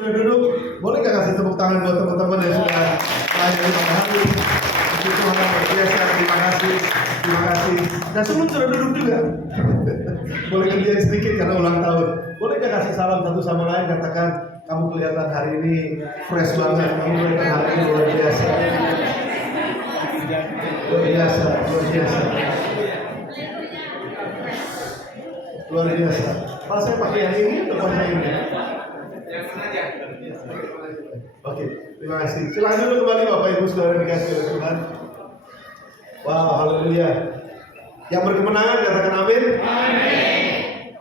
Duduk, boleh gak kasih tepuk tangan buat teman-teman yang sudah melayani pada hari ini? Puji Tuhan luar biasa, terima kasih. Dan sebelum sudah duduk juga, boleh kerjain sedikit karena ulang tahun. Boleh gak kasih salam satu sama lain, katakan kamu kelihatan hari ini fresh banget, kamu kelihatan hari ini luar biasa. Luar biasa. Pak, saya pakai yang ini atau pakai yang ini? Oke, terima kasih. Silakan dulu kembali Bapak Ibu Saudara dikasih oleh Tuhan. Wow, haleluya. Yang berkemenangan katakan amin. Amin.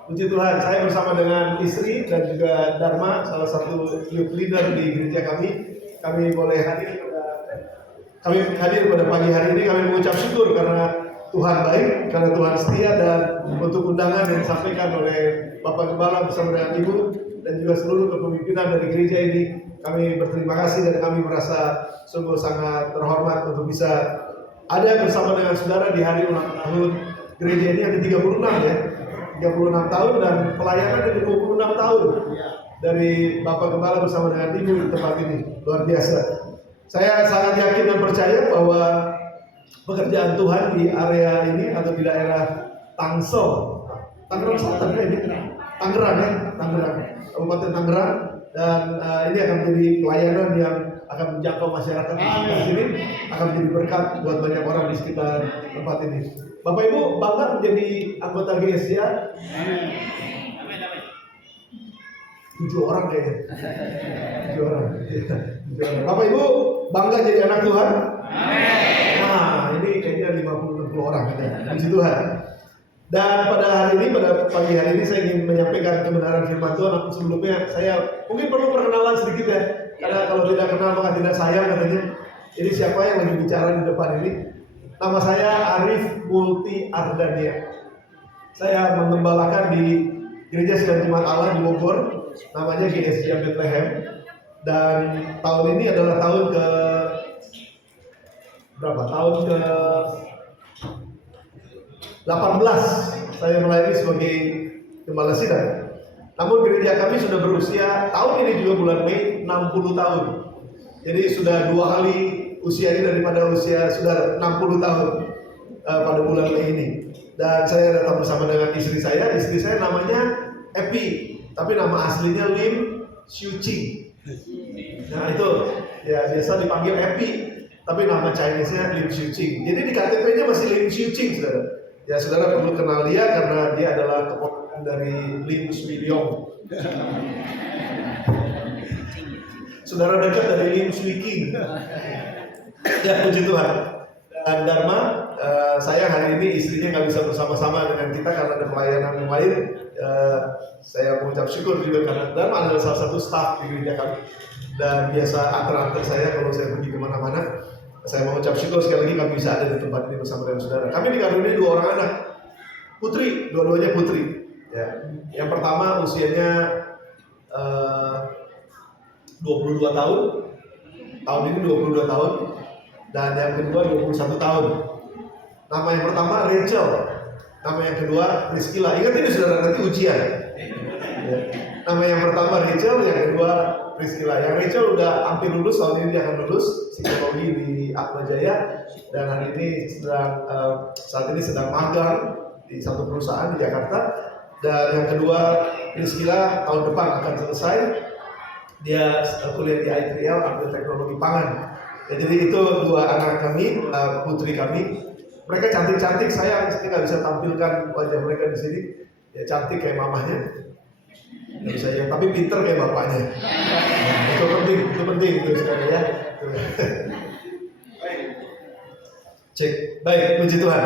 Puji Tuhan, saya bersama dengan istri dan juga Dharma, salah satu youth leader di gereja kami. Kami boleh hadir pada pagi hari ini. Kami mengucap syukur karena Tuhan baik, karena Tuhan setia, dan untuk undangan yang disampaikan oleh Bapak Gembala bersama dengan Ibu dan juga seluruh kepemimpinan dari gereja ini, kami berterima kasih dan kami merasa sungguh sangat terhormat untuk bisa ada bersama dengan saudara di hari ulang tahun gereja ini yang ke-36 ya. 36 tahun dan pelayanan yang ke-26 tahun dari Bapak Gembala bersama dengan Ibu di tempat ini. Luar biasa. Saya sangat yakin dan percaya bahwa pekerjaan Tuhan di area ini atau di daerah Tangsel, Tangerang Selatan ya ini, Tangerang, Kabupaten Tangerang, dan ini akan menjadi pelayanan yang akan menjangkau masyarakat di sekitar sini, akan menjadi berkat buat banyak orang di sekitar tempat ini. Bapak Ibu bangga menjadi anggota GSJ? 7 orang kayaknya. 7 orang. Bapak Ibu bangga jadi anak Tuhan? Nah, ini kayaknya 50-60 orang ya. Puji Tuhan. Dan pada hari ini, pada pagi hari ini saya ingin menyampaikan kebenaran firman Tuhan. Namun sebelumnya saya mungkin perlu perkenalan sedikit ya. Karena kalau tidak kenal maka tidak sayang katanya. Ini siapa yang lagi bicara di depan ini? Nama saya Arif Multi Ardania. Saya mengembalakan di Gereja Sidang Jemaat Allah di Bogor. Namanya GSJ Bethlehem. Dan tahun ini adalah tahun ke berapa? Tahun ke 18 saya melayani sebagai gembala sidang. Namun gereja kami sudah berusia tahun ini juga bulan Mei 60 tahun. Jadi sudah 2 kali usianya daripada usia sudah 60 tahun pada bulan Mei ini. Dan saya datang bersama dengan istri saya. Istri saya namanya Epi, tapi nama aslinya Lim Xiuqing. Nah itu ya biasa dipanggil Epi, tapi nama Chinese-nya Lim Xiuqing. Jadi di KTP-nya masih Lim Xiuqing, saudara. Ya saudara perlu kenal dia karena dia adalah keponakan dari Lim Swee Leong. Saudara dekat dari Lim Swee King. Ya puji Tuhan. Dan Dharma, saya hari ini istrinya nggak bisa bersama-sama dengan kita karena ada pelayanan yang lain. Saya mengucap syukur juga karena Dharma adalah salah satu staff di gereja kami dan biasa antar-antar saya kalau saya pergi kemana-mana. Saya mengucap syukur sekali lagi kami bisa ada di tempat ini bersama dengan saudara. Kami dikaruniai 2 orang anak, putri, dua-duanya putri. Ya. Yang pertama usianya 22 tahun, tahun ini 22 tahun, dan yang kedua 21 tahun. Nama yang pertama Rachel, nama yang kedua Priscilla. Ingat ini saudara, nanti ujian. Ya. Nama yang pertama Rachel, yang kedua Priscilla. Yang Rachel udah hampir lulus, tahun ini dia akan lulus psikologi di Atma Jaya, dan hari ini saat ini sedang magang di satu perusahaan di Jakarta. Dan yang kedua Priscilla tahun depan akan selesai, dia kuliah di ITL, ambil teknologi pangan. Ya, jadi itu 2 anak kami, putri kami. Mereka cantik-cantik, saya nggak bisa tampilkan wajah mereka di sini. Ya cantik kayak mamahnya. Nggak bisa ya, tapi pinter kayak bapaknya. Nah, itu penting itu sekali ya. Cek, baik, puji Tuhan.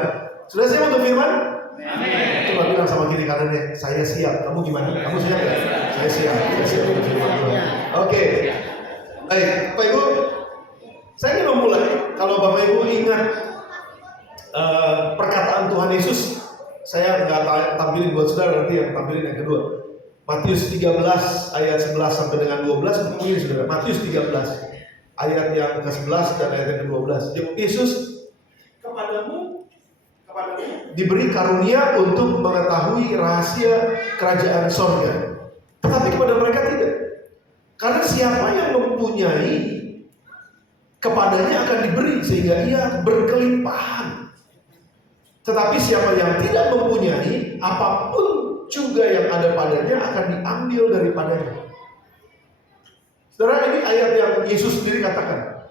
Sudah siap untuk firman? Coba bilang sama kiri kanannya, saya siap. Kamu gimana? Kamu siap ya? Saya siap. Saya siap untuk firman Tuhan. Oke. Baik, Bapak Ibu, saya ingin memulai. Kalau Bapak Ibu ingat perkataan Tuhan Yesus, saya nggak tampilin buat saudara, nanti yang tampilin yang kedua. Matius 13 ayat 11 sampai dengan 12, ini saudara. Matius 13 ayat yang ke-11 dan ayat yang ke-12. Yesus, kepadamu diberi karunia untuk mengetahui rahasia kerajaan sorga, tetapi kepada mereka tidak. Karena siapa yang mempunyai, kepadanya akan diberi sehingga ia berkelimpahan. Tetapi siapa yang tidak mempunyai, apapun juga yang ada padanya akan diambil daripadanya. Saudara, ini ayat yang Yesus sendiri katakan.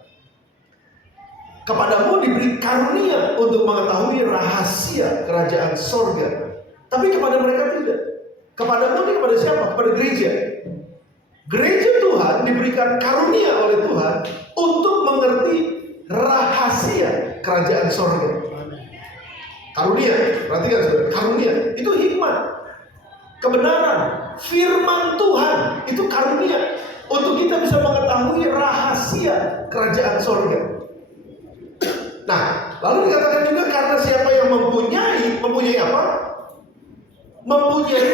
Kepadamu diberi karunia untuk mengetahui rahasia kerajaan sorga. Tapi kepada mereka tidak. Kepadamu ini kepada siapa? Kepada gereja. Gereja Tuhan diberikan karunia oleh Tuhan untuk mengerti rahasia kerajaan sorga. Karunia, perhatikan saudara, karunia itu hikmat, kebenaran, firman Tuhan itu karunia untuk kita bisa mengetahui rahasia kerajaan sorga. Nah, lalu dikatakan juga karena siapa yang mempunyai apa? Mempunyai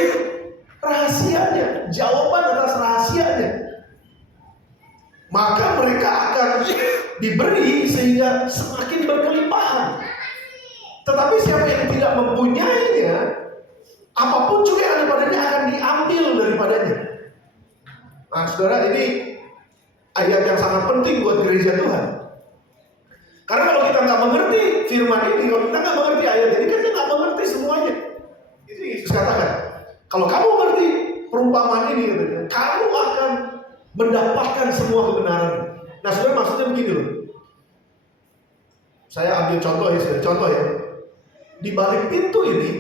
rahasianya, jawaban atas rahasianya, maka mereka akan diberi sehingga semakin berkelimpahan. Tetapi siapa yang tidak mempunyainya, apapun juga yang ada padanya akan diambil daripadanya. Nah, saudara, ini ayat yang sangat penting buat gereja Tuhan. Karena kalau kita nggak mengerti firman ini, kalau kita nggak mengerti ayat ini, kita nggak mengerti semuanya. Itu Yesus katakan, kalau kamu mengerti perumpamaan ini, kamu akan mendapatkan semua kebenaran. Nah, saudara, maksudnya begini loh. Saya ambil contoh ya. Di balik pintu ini,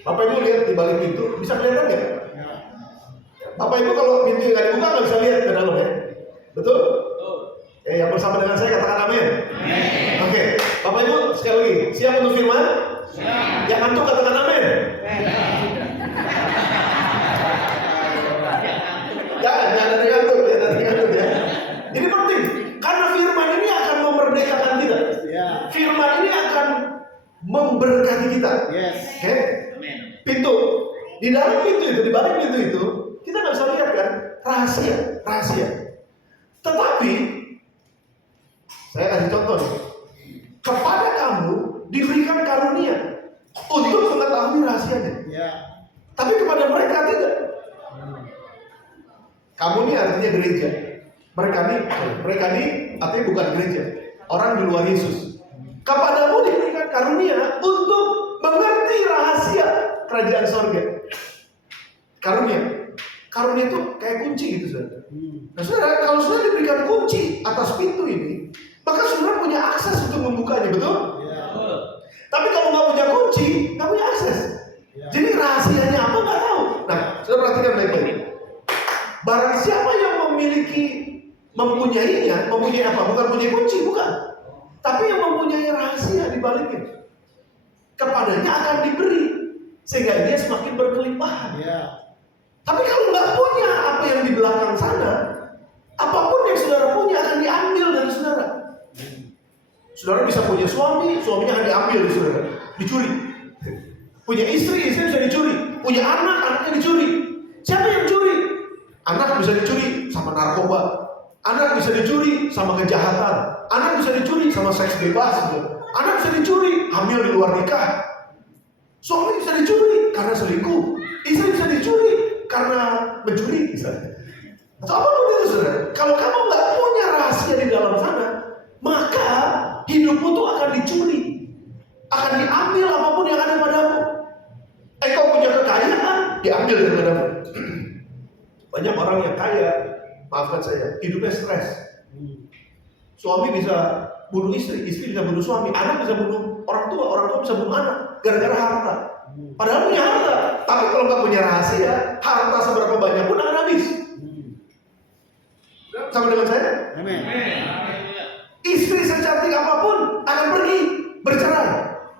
Bapak Ibu lihat di balik pintu, bisa kelihatan nggak? Bapak Ibu kalau pintu nggak dibuka nggak bisa lihat ke dalam ya, betul? Yang bersama dengan saya katakan amin. Oke, Bapak Ibu sekali lagi, siap untuk firman? Siap. Yang antuk katakan amin. Jangan ada diantuk ya. Ini penting, karena firman ini akan memerdekakan kita. Firman ini akan memberkati kita. Oke? Pintu, di dalam pintu itu, di balik pintu itu, kita nggak bisa lihat kan rahasia. Tetapi saya kasih contoh nih. Kepada kamu diberikan karunia untuk mengetahui rahasianya. Tapi kepada mereka tidak. Kamu ini artinya gereja. Mereka ini artinya bukan gereja. Orang di luar Yesus. Kepadamu diberikan karunia untuk mengerti rahasia kerajaan sorga. Karunia itu kayak kunci gitu, saudara. Nah, saudara, kalau saudara diberikan kunci atas pintu ini, maka saudara punya akses untuk membukanya, betul? Tapi kalau nggak punya kunci, nggak punya akses. Jadi rahasianya apa nggak tahu. Nah, saudara perhatikan baik-baik. Barang siapa yang mempunyainya, mempunyai apa? Bukan punya kunci, bukan. Tapi yang mempunyai rahasia di baliknya, kepadanya akan diberi sehingga dia semakin berkelimpahan. Tapi kalau nggak punya apa yang di belakang sana, apapun yang saudara punya akan diambil dari saudara. Saudara bisa punya suami, suaminya akan diambil dari saudara, dicuri. Punya istri, istri bisa dicuri. Punya anak, anaknya dicuri. Siapa yang curi? Anak bisa dicuri sama narkoba. Anak bisa dicuri sama kejahatan. Anak bisa dicuri sama seks bebas. Anak bisa dicuri, hamil di luar nikah. Suami bisa dicuri karena selingkuh. Istri bisa dicuri karena mencuri misalnya. Atau apapun itu, saudara. Kalau kamu nggak punya rahasia di dalam sana, maka hidupmu tuh akan dicuri, akan diambil apapun yang ada padamu. Kau punya kekayaan, diambil daripadamu. Banyak orang yang kaya, maafkan saya, hidupnya stres. Suami bisa bunuh istri, istri bisa bunuh suami, anak bisa bunuh orang tua bisa bunuh anak, gara-gara harta. Padahal punya harta, tapi kalau nggak punya rahasia, harta seberapa banyak pun akan habis. Sama dengan saya? Amin. Istri secantik apapun akan pergi bercerai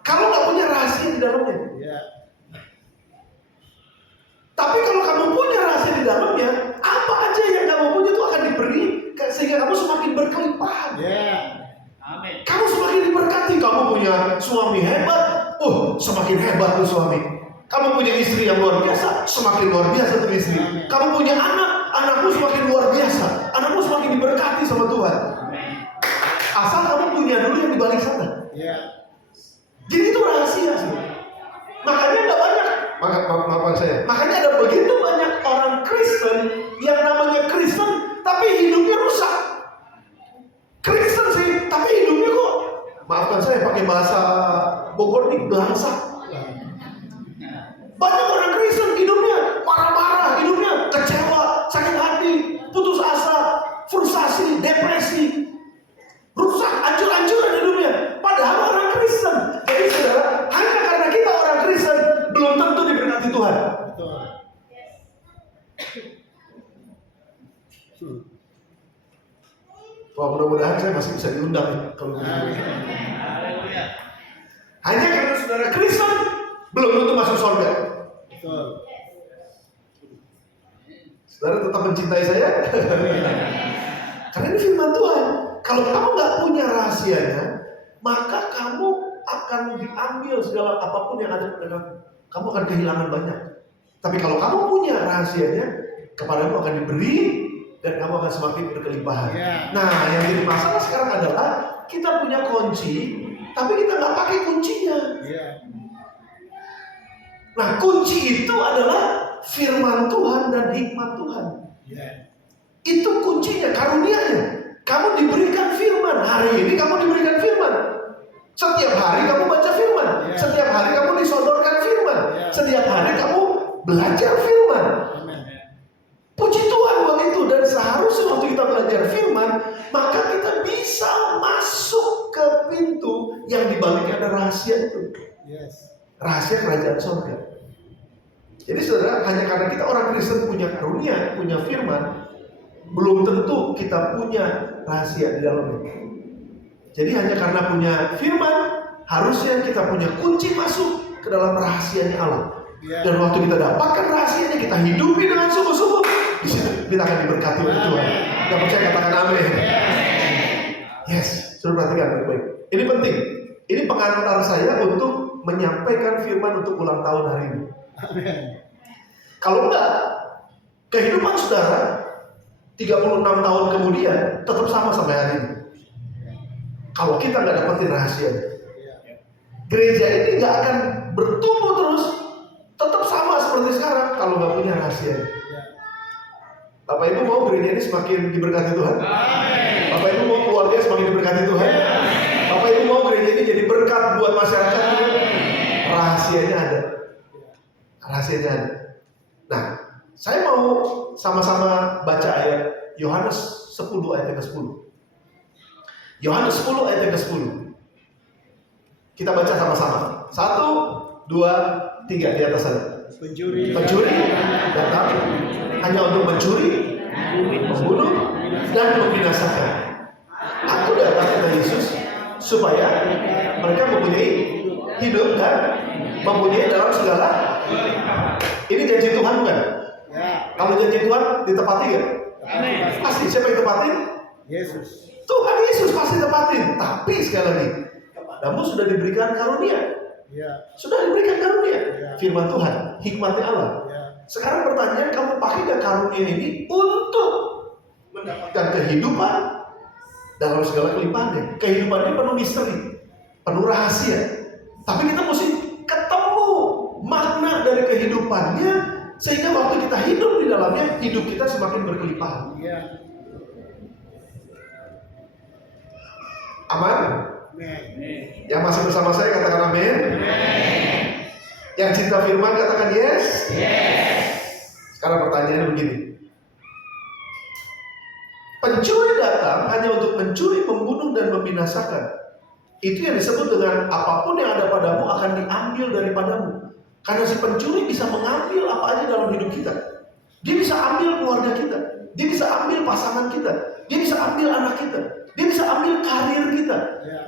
kalau nggak punya rahasia di dalamnya. Tapi kalau kamu punya rahasia di dalamnya, apa aja yang kamu punya itu akan diberi sehingga kamu semakin berkelimpahan. Amin. Kamu semakin diberkati. Kamu punya suami hebat, semakin hebat tuh suami. Kamu punya istri yang luar biasa, semakin luar biasa tuh istri. Amin. Kamu punya anak, anakmu semakin luar biasa. Anakmu semakin diberkati sama Tuhan. Amin. Asal kamu punya dulu yang di balik sana. Jadi itu rahasia sih. Makanya ada banyak, makanya ada begitu banyak orang Kristen yang namanya Kristen maafkan saya pakai bahasa Bogor nih, belangsak. Banyak orang Kristen hidupnya marah-marah, hidupnya kecewa, sakit hati, putus asa, frustasi, depresi, rusak, hancur-hancuran hidupnya. Padahal orang Kristen. Jadi saudara, hanya karena kita orang Kristen belum tentu diberkati Tuhan. Wah, mudah-mudahan saya masih bisa diundang kalau begitu. Hanya karena saudara Kristen belum tentu masuk surga. Saudara tetap mencintai saya? Karena ini firman Tuhan. Kalau kamu nggak punya rahasianya, maka kamu akan diambil segala apapun yang ada pada kamu. Kamu akan kehilangan banyak. Tapi kalau kamu punya rahasianya, kepadamu akan diberi dan kamu akan semakin berkelimpahan. Nah, yang jadi masalah sekarang adalah kita punya kunci, tapi kita nggak pakai kuncinya. Nah, kunci itu adalah firman Tuhan dan hikmat Tuhan. Itu kuncinya, karunianya. Kamu diberikan firman. Hari ini kamu diberikan firman. Setiap hari kamu baca firman. Setiap hari kamu disodorkan firman. Setiap hari kamu belajar firman. Puji Tuhan buat itu. Dan seharusnya waktu kita belajar firman, maka kita bisa masuk ke pintu yang dibaliknya ada rahasia itu. Rahasia kerajaan surga. Jadi saudara, hanya karena kita orang Kristen punya karunia, punya firman, belum tentu kita punya rahasia di dalamnya. Jadi hanya karena punya firman, harusnya kita punya kunci masuk ke dalam rahasianya Allah. Dan waktu kita dapatkan rahasianya, kita hidupi dengan sungguh-sungguh, di situ kita akan diberkati oleh Tuhan. Yang percaya katakan amin. Yes, suruh perhatikan baik-baik. Ini penting. Ini pengantar saya untuk menyampaikan firman untuk ulang tahun hari ini. Kalau enggak, kehidupan saudara 36 tahun kemudian tetap sama sampai hari ini. Kalau kita nggak dapetin rahasia, gereja ini nggak akan bertumbuh terus, tetap sama seperti sekarang kalau nggak punya rahasia. Bapak Ibu mau gereja ini semakin diberkati Tuhan? Bapak Ibu mau keluarga semakin diberkati Tuhan? Bapak Ibu mau gereja ini jadi berkat buat masyarakat? Rahasianya ada. Rahasianya ada. Nah, saya mau sama-sama baca ayat Yohanes 10 ayat ke-10. Yohanes 10 ayat ke-10. Kita baca sama-sama. 1, 2, 3 di atas sana. Pencuri datang hanya untuk mencuri, membunuh, dan membinasakan. Aku datang kata Yesus supaya mereka mempunyai hidup dan mempunyai dalam segala. Ini janji Tuhan bukan? Kalau janji Tuhan ditepati gak? Pasti. Siapa yang tepatin? Yesus. Tuhan Yesus pasti tepatin. Tapi sekali lagi, kamu sudah diberikan karunia. Sudah diberikan karunia. Firman Tuhan, hikmatnya Allah. Sekarang pertanyaan, kamu pakai gak karunia ini untuk mendapatkan kehidupan dalam segala kelimpahannya? Kehidupannya penuh misteri, penuh rahasia. Tapi kita mesti ketemu makna dari kehidupannya, sehingga waktu kita hidup di dalamnya, hidup kita semakin berkelimpahan. Aman? Yang masih bersama saya katakan amin. Yang cinta firman katakan yes. Sekarang pertanyaannya begini. Pencuri datang hanya untuk mencuri, membunuh, dan membinasakan. Itu yang disebut dengan apapun yang ada padamu akan diambil daripadamu. Karena si pencuri bisa mengambil apa aja dalam hidup kita. Dia bisa ambil keluarga kita. Dia bisa ambil pasangan kita. Dia bisa ambil anak kita. Dia bisa ambil karir kita.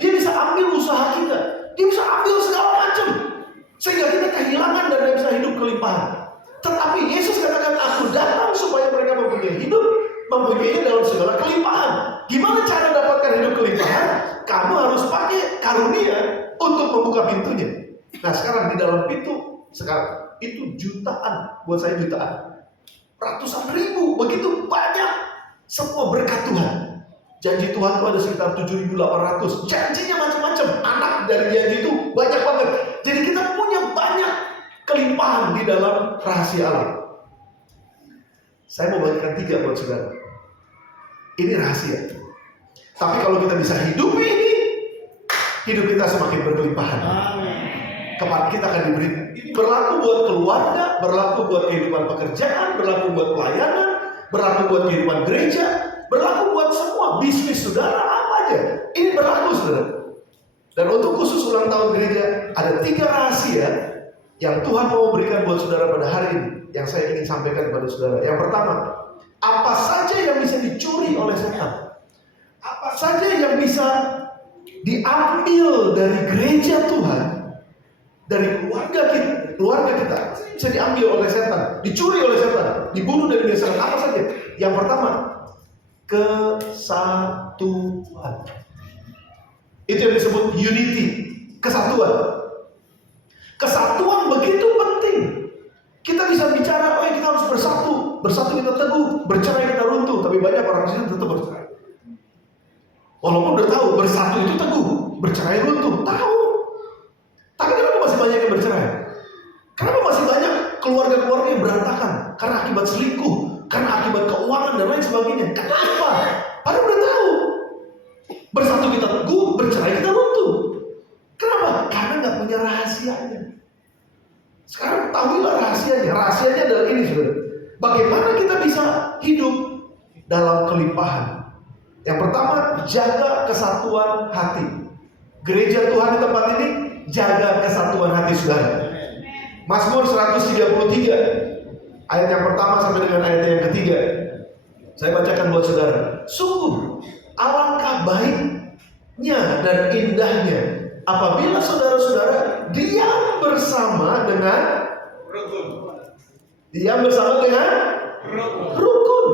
Dia bisa ambil usaha kita. Dia bisa ambil segala macam. Sehingga kita kehilangan dan tidak bisa hidup kelimpahan. Tetapi Yesus katakan, aku datang supaya mereka mempunyai hidup, mempunyai dalam segala kelimpahan. Gimana cara dapatkan hidup kelimpahan? Kamu harus pakai karunia untuk membuka pintunya. Nah sekarang di dalam pintu, sekarang itu jutaan, buat saya jutaan, ratusan ribu, begitu banyak semua berkat Tuhan. Janji Tuhan itu ada sekitar 7.800. Janjinya macam-macam. Anak dari janji itu banyak banget. Jadi kita punya banyak kelimpahan di dalam rahasia Allah. Saya mau bagikan 3 buat saudara. Ini rahasia. Tapi kalau kita bisa hidupi ini, hidup kita semakin berkelimpahan. Kepada kita akan diberi. Ini berlaku buat keluarga, berlaku buat kehidupan pekerjaan, berlaku buat pelayanan, berlaku buat kehidupan gereja, berlaku buat semua bisnis saudara, apa aja. Ini berlaku saudara. Dan untuk khusus ulang tahun gereja, ada 3 rahasia yang Tuhan mau berikan buat saudara pada hari ini, yang saya ingin sampaikan kepada saudara. Yang pertama, apa saja yang bisa dicuri oleh setan, apa saja yang bisa diambil dari gereja Tuhan, dari keluarga kita bisa diambil oleh setan, dicuri oleh setan, dibunuh dari setan. Apa saja? Yang pertama, kesatuan. Itu yang disebut unity, kesatuan. Kesatuan begitu penting. Kita bisa bicara, kita harus bersatu. Bersatu kita teguh, bercerai kita runtuh. Tapi banyak orang di sini tetap bercerai. Walaupun udah tahu bersatu itu teguh, bercerai runtuh, tahu. Tapi kenapa masih banyak yang bercerai? Kenapa masih banyak keluarga-keluarga yang berantakan? Karena akibat selingkuh, karena akibat keuangan dan lain sebagainya. Kenapa? Padahal udah tahu. Bersatu kita teguh, bercerai kita runtuh. Kenapa? Karena nggak punya rahasianya. Sekarang ketahuilah rahasianya. Rahasianya adalah ini saudara. Bagaimana kita bisa hidup dalam kelimpahan? Yang pertama, jaga kesatuan hati. Gereja Tuhan di tempat ini jaga kesatuan hati saudara. Mazmur 133 ayat yang pertama sampai dengan ayat yang ketiga. Saya bacakan buat saudara. Sungguh alangkah baiknya dan indahnya apabila saudara-saudara diam bersama dengan rukun.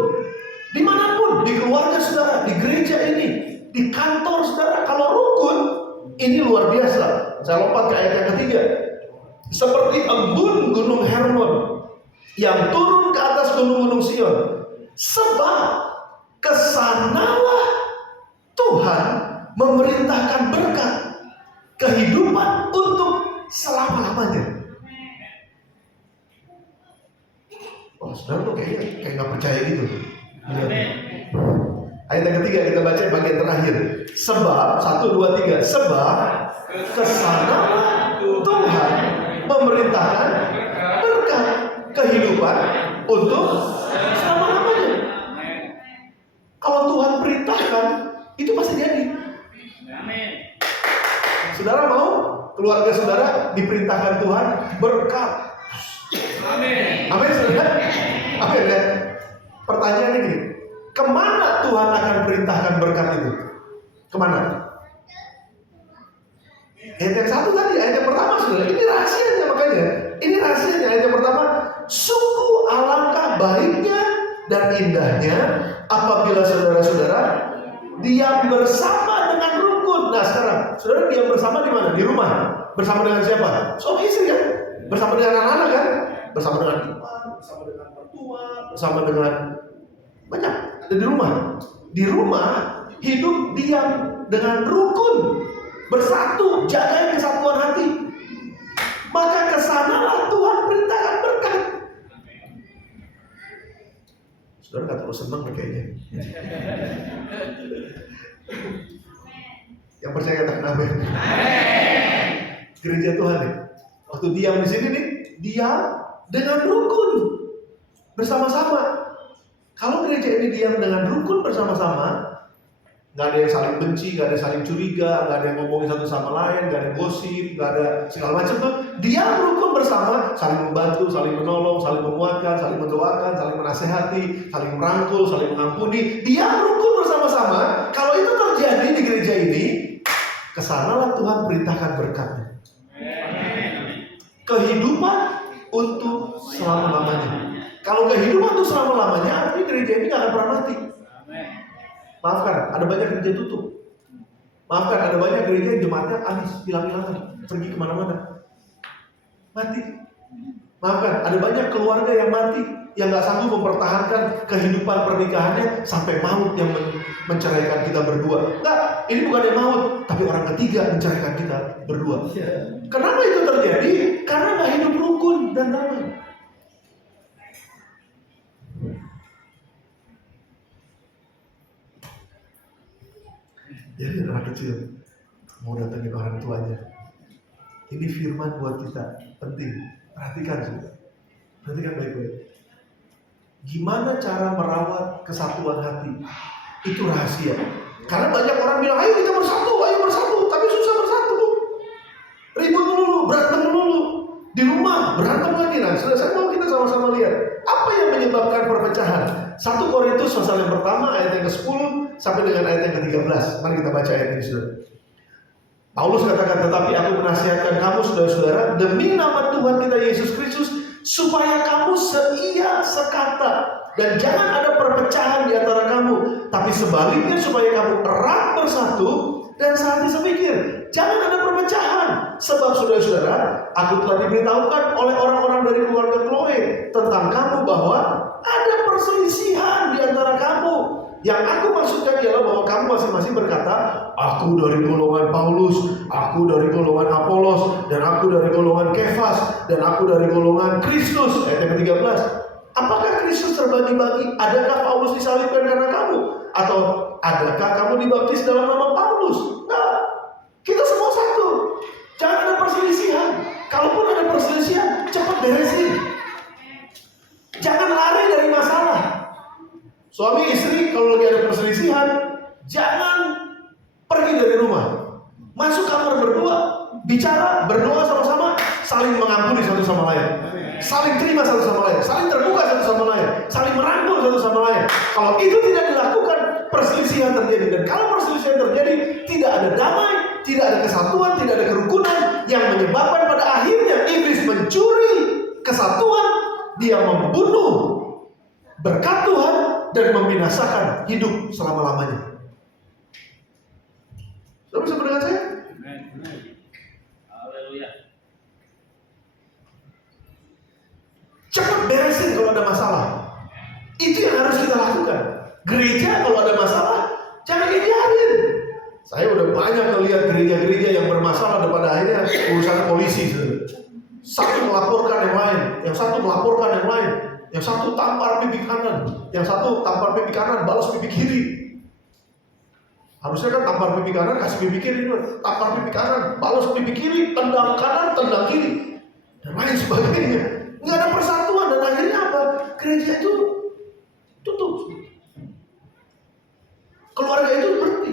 Dimanapun, di keluarga saudara, di gereja ini, di kantor saudara. Kalau rukun, ini luar biasa. Saya lompat ke ayat yang ketiga. Seperti embun gunung Hermon yang turun ke atas gunung-gunung Sion. Sebab kesanalah Tuhan memerintahkan berkat kehidupan untuk selama-lamanya. Oh, saudara tuh kayak nggak percaya gitu. Ayat yang ketiga kita baca bagian terakhir. Sebab 1, 2, 3. Sebab kesanalah Tuhan memerintahkan berkat kehidupan untuk selama-lamanya. Kalau Tuhan perintahkan, itu pasti jadi. Saudara mau keluarga saudara diperintahkan Tuhan berkat? Amin. Amin saudara. Amin ya. Pertanyaan ini, kemana Tuhan akan perintahkan berkat itu? Kemana? Ayat yang satu tadi, ayat yang pertama saudara. Ini rahasianya makanya. Ini rahasianya ayat yang pertama. Sungguh alangkah baiknya dan indahnya apabila saudara-saudara diam bersama dengan rukun. Nah sekarang, saudara diam bersama di mana? Di rumah. Bersama dengan siapa? Suami istri kan? Bersama dengan anak-anak kan? Bersama dengan iman, bersama dengan mertua, bersama dengan banyak. Ada di rumah. Di rumah hidup diam dengan rukun, bersatu, jaga kesatuan hati. Maka kesanalah Tuhan perintahkan berkat. Saudara nggak terlalu senang kayaknya. Yang percaya katakan amin. Gereja Tuhan nih, waktu diam di sini nih, diam dengan rukun bersama-sama. Kalau gereja ini diam dengan rukun bersama-sama, nggak ada yang saling benci, nggak ada yang saling curiga, nggak ada yang ngomongin satu sama lain, nggak ada yang gosip, nggak ada segala macam tuh. Diam rukun bersama, saling membantu, saling menolong, saling menguatkan, saling mendoakan, saling menasehati, saling merangkul, saling mengampuni. Diam rukun bersama-sama. Kalau itu terjadi di gereja ini, kesanalah Tuhan perintahkan berkatnya. Kehidupan untuk selama-lamanya. Kalau kehidupan untuk selama-lamanya, artinya gereja ini nggak akan pernah mati. Maafkan, ada banyak gereja tutup. Maafkan, ada banyak gereja yang jemaatnya habis, hilang-hilangan, pergi kemana-mana, mati. Maafkan, ada banyak keluarga yang mati, yang nggak sanggup mempertahankan kehidupan pernikahannya sampai maut yang menceraikan kita berdua. Enggak, ini bukan yang maut, tapi orang ketiga menceraikan kita berdua. Kenapa itu terjadi? Karena nggak hidup rukun dan damai. Jadi anak kecil mau datangin orang tuanya. Ini firman buat kita, penting. Perhatikan saudara. Perhatikan baik-baik. Gimana cara merawat kesatuan hati? Itu rahasia. Karena banyak orang bilang, ayo kita bersatu, tapi susah bersatu. Ribut dulu, berantem dulu. Di rumah berantem lagi. Nah, saya mau kita sama-sama lihat apa yang menyebabkan perpecahan. 1 Korintus pasal yang pertama ayat yang ke-10 sampai dengan ayat yang ke-13. Mari kita baca ayat ini, saudara. Paulus katakan, tetapi aku menasihatkan kamu saudara-saudara demi nama Tuhan kita Yesus Kristus, supaya kamu seia sekata dan jangan ada perpecahan di antara kamu, tapi sebaliknya supaya kamu erat bersatu dan sehati sepikir. Jangan ada perpecahan, sebab saudara-saudara, aku telah diberitahukan oleh orang-orang dari keluarga Chloe tentang kamu bahwa ada perselisihan di antara kamu. Yang aku maksudkan ialah bahwa kamu masing-masing berkata, aku dari golongan Paulus, aku dari golongan Apolos, dan aku dari golongan Kefas, dan aku dari golongan Kristus. Ayat yang ke-13. Apakah Kristus terbagi-bagi? Adakah Paulus disalibkan karena kamu? Atau adakah kamu dibaptis dalam nama Paulus? Nah, kita semua satu. Jangan ada perselisihan. Kalaupun ada perselisihan, cepat beresin. Jangan lari dari masalah. Suami istri kalau lagi ada perselisihan, jangan pergi dari rumah. Masuk kamar berdua, bicara, berdoa sama-sama, saling mengampuni satu sama lain. Saling terima satu sama lain, saling terbuka satu sama lain, saling merangkul satu sama lain. Kalau itu tidak dilakukan, perselisihan terjadi. Dan kalau perselisihan terjadi, tidak ada damai, tidak ada kesatuan, tidak ada kerukunan, yang menyebabkan pada akhirnya iblis mencuri kesatuan, dia membunuh berkat Tuhan dan membinasakan hidup selama-lamanya. Saudara bisa mendengar saya? Haleluya. Cepat beresin kalau ada masalah. Itu yang harus kita lakukan. Gereja kalau ada masalah, jangan dibiarin. Saya udah banyak melihat gereja-gereja yang bermasalah dan pada akhirnya urusan polisi. Satu melaporkan yang lain, yang satu melaporkan yang lain. Yang satu tampar pipi kanan, yang satu tampar pipi kanan, balas pipi kiri. Harusnya kan tampar pipi kanan, kasih pipi kiri. Tampar pipi kanan, balas pipi kiri, tendang kanan, tendang kiri, dan lain sebagainya. Nggak ada persatuan dan akhirnya apa? Gereja itu tutup. Keluarga itu berhenti.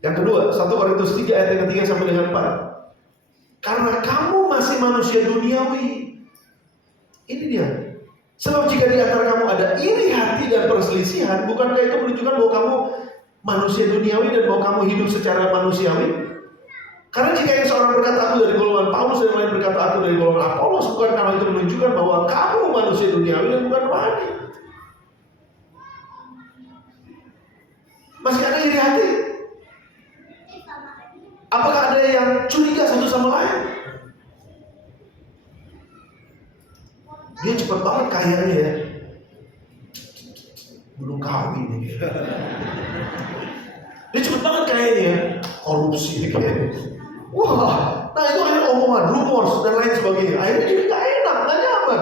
Yang kedua, 1 Korintus 3 ayat yang ke-3 sampai dengan 4. Karena kamu masih manusia duniawi. Ini dia. Sebab jika di antara kamu ada iri hati dan perselisihan, bukankah itu menunjukkan bahwa kamu manusia duniawi dan bahwa kamu hidup secara manusiawi? Karena jika yang seorang berkata aku dari golongan Paulus dan yang lain berkata aku dari golongan Apolos, bukankah itu menunjukkan bahwa kamu manusia duniawi dan bukan rohani? Masih ada iri hati? Apakah ada yang curiga satu sama lain? Dia cepat banget kayaknya ya. Belum kawin nih. Dia cepat banget kayaknya. Korupsi kayaknya. Wah, nah itu hanya omongan, rumors dan lain sebagainya. Akhirnya jadi gak enak, gak nyaman.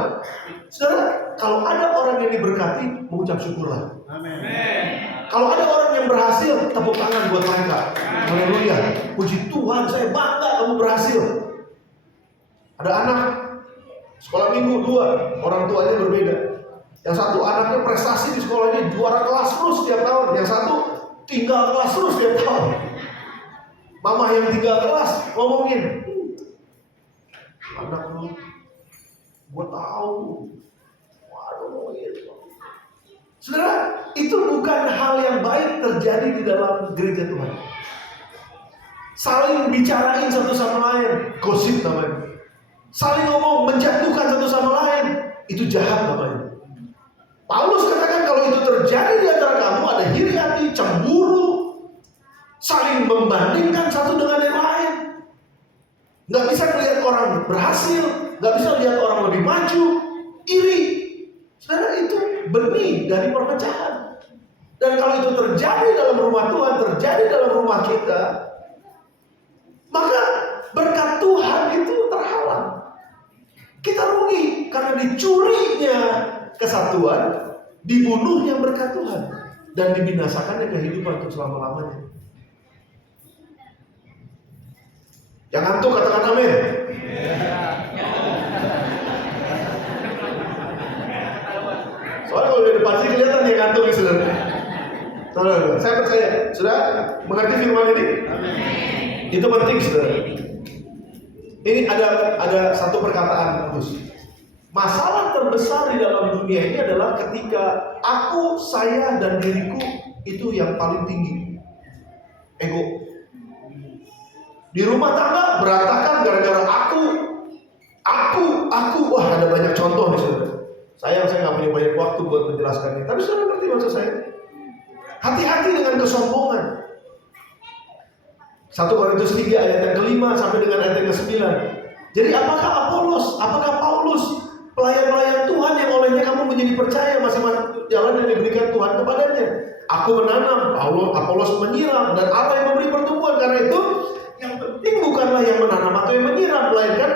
Saudara, kalau ada orang yang diberkati, mengucap syukurlah. Amin. Kalau ada orang yang berhasil, tepuk tangan buat mereka. Haleluya. Puji Tuhan, saya bangga kamu berhasil. Ada anak sekolah minggu 2, orang tuanya berbeda. Yang satu anaknya prestasi di sekolahnya, juara kelas terus setiap tahun. Yang satu tinggal kelas terus setiap tahun. Mama yang tinggal kelas ngomongin, anak lu, gue tahu. Waduh, gitu. Saudara, itu bukan hal yang baik terjadi di dalam gereja Tuhan. Saling bicarain satu sama lain, gosip namanya. Saling ngomong, menjatuhkan satu sama lain, itu jahat namanya. Paulus katakan kalau itu terjadi di antara kamu, ada iri hati, cemburu, saling membandingkan satu dengan yang lain. Nggak bisa melihat orang berhasil, nggak bisa lihat orang lebih maju, iri. Saudara, itu benih dari perpecahan. Dan kalau itu terjadi dalam rumah Tuhan, terjadi dalam rumah kita, maka berkat Tuhan itu terhalang. Kita rugi karena dicurinya kesatuan, dibunuhnya berkat Tuhan. dan dibinasakannya kehidupan untuk selama-lamanya. Yang ngantuk katakan amin. Soalnya kalau di depan sih kelihatan dia ngantuk nih saudara. Saudara, saya percaya, sudah mengerti firman ini? Itu penting saudara. Ini ada satu perkataan khusus. Masalah terbesar di dalam dunia ini adalah ketika aku, saya, dan diriku itu yang paling tinggi. Ego. Di rumah tangga berantakan gara-gara aku. Wah, ada banyak contoh nih saudara. Saya nggak punya banyak waktu buat menjelaskannya. Tapi saudara ngerti maksud saya? Hati-hati dengan kesombongan. 1 Korintus 3 ayat yang ke-5 sampai dengan ayat yang ke-9. Jadi apakah Paulus, pelayan-pelayan Tuhan yang olehnya kamu menjadi percaya masing-masing jalan yang diberikan Tuhan kepadanya? Aku menanam, Apollos menyiram, dan Allah yang memberi pertumbuhan. Karena itu yang penting bukanlah yang menanam atau yang menyiram, melainkan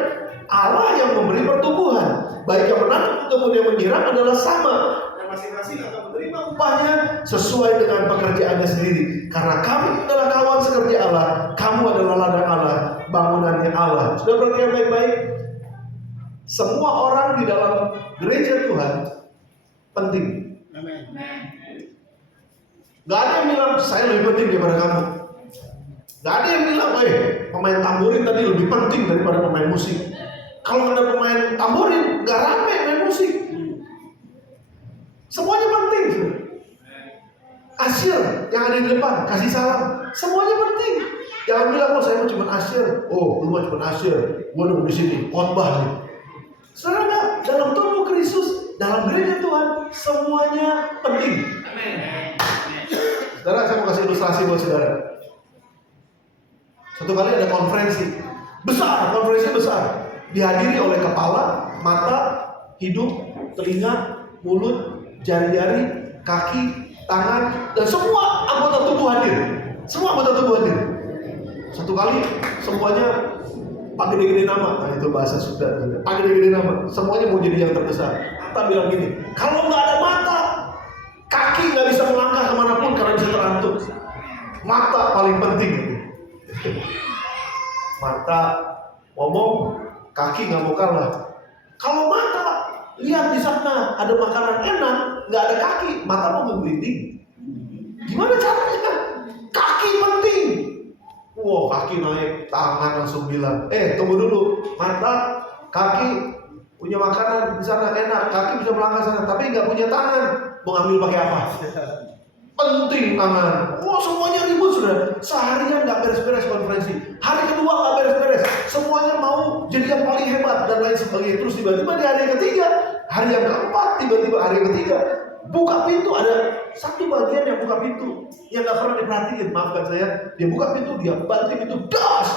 Allah yang memberi pertumbuhan. Baik yang menanam ataupun yang menyiram adalah sama, dan masing-masing akan menerima upahnya sesuai dengan pekerjaannya sendiri. Karena kami adalah kawan sekerja Allah, kamu adalah ladang Allah, bangunannya Allah. Sudah perhatikan baik-baik. Semua orang di dalam gereja Tuhan penting. Amin. Gak ada yang bilang saya lebih penting daripada kamu. Gak ada yang bilang, pemain tamborin tadi lebih penting daripada pemain musik. Kalau ada pemain tamborin, gak rame main musik. Semuanya penting. Asyir yang ada di depan, kasih salam, semuanya penting. Jangan bilang, saya cuma asyir. Lu mah cuma asyir, gua nunggu di sini, khotbah nih. Saudara, dalam tubuh Kristus, dalam gereja Tuhan, semuanya penting. Saudara, saya mau kasih ilustrasi buat saudara. Satu kali ada konferensi besar, dihadiri oleh kepala, mata, hidung, telinga, mulut, jari-jari, kaki, tangan, dan semua anggota tubuh hadir. Satu kali semuanya pakai gede-gede nama. Nah, itu bahasa Sunda. Pakai gede-gede nama. Semuanya mau jadi yang terbesar. Mata bilang gini, kalau nggak ada mata, kaki nggak bisa melangkah kemanapun karena bisa terantuk. Mata paling penting. Mata ngomong, kaki nggak mau kalah. Kalau mata lihat di sana ada makanan enak, nggak ada kaki, mata mau menggelinding. Gimana caranya? Kaki penting. Kaki naik, tangan langsung bilang, tunggu dulu, mata, kaki punya makanan di sana enak, kaki bisa melangkah sana, tapi nggak punya tangan, mau ngambil pakai apa? Penting tangan. Semuanya ribut sudah. Seharian nggak beres-beres konferensi. Hari kedua nggak beres-beres. Semuanya mau jadi yang paling hebat dan lain sebagainya. Terus tiba-tiba di hari yang ketiga, hari yang keempat, tiba-tiba hari yang ketiga, buka pintu, ada satu bagian yang buka pintu yang nggak pernah diperhatiin. Maafkan saya. Dia buka pintu, dia banting pintu, das,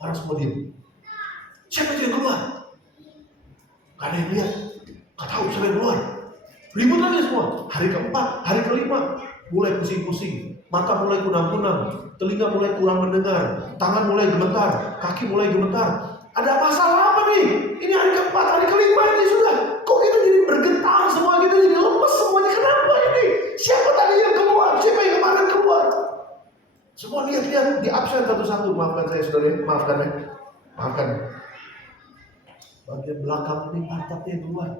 orang semua diam. Siapa yang keluar? Gak ada yang lihat. Gak tahu siapa yang keluar. Ribut lagi semua. Hari keempat, hari kelima, mulai pusing-pusing, mata mulai kunang-kunang, telinga mulai kurang mendengar, tangan mulai gemetar, kaki mulai gemetar. Ada masalah apa nih? Ini hari keempat, hari kelima ini sudah. Kok kita jadi bergetar semua, kita jadi lemes semuanya? Kenapa ini? Siapa tadi yang keluar? Siapa yang kemarin keluar? Semua lihat-lihat di absen satu-satu. Maafkan saya saudara, maafkan ya. Maafkan. Bagian belakang ini pantatnya keluar.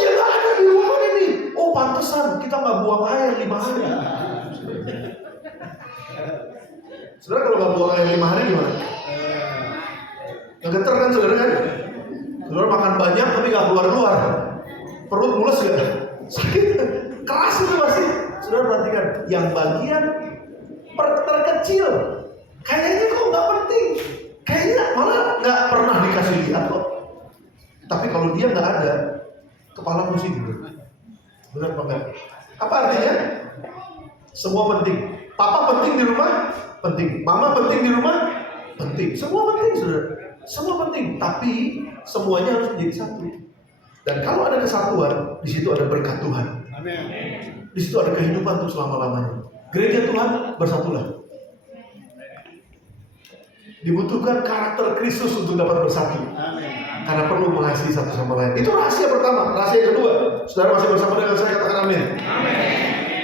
Dia nggak ada di ruangan ini. Pantesan kita nggak buang air 5 hari. Saudara kalau nggak buang air 5 hari gimana? Ngegeter kan saudara kan? Saudara makan banyak tapi nggak keluar-keluar. Perut mules nggak? Sakit. Keras itu pasti. Saudara perhatikan, yang bagian terkecil kayaknya kok nggak penting. Kayaknya malah nggak pernah dikasih lihat kok. Tapi kalau dia nggak ada, kepala pusing gitu. Benar apa enggak? Apa artinya? Semua penting. Papa penting di rumah? Penting. Mama penting di rumah? Penting. Semua penting, saudara. Semua penting. Tapi semuanya harus menjadi satu. Dan kalau ada kesatuan, di situ ada berkat Tuhan. Amin. Di situ ada kehidupan untuk selama-lamanya. Gereja Tuhan, bersatulah. Dibutuhkan karakter Kristus untuk dapat bersatu. Karena perlu mengasihi satu sama lain. Itu rahasia pertama. Rahasia kedua, saudara masih bersama dengan saya, katakan amin.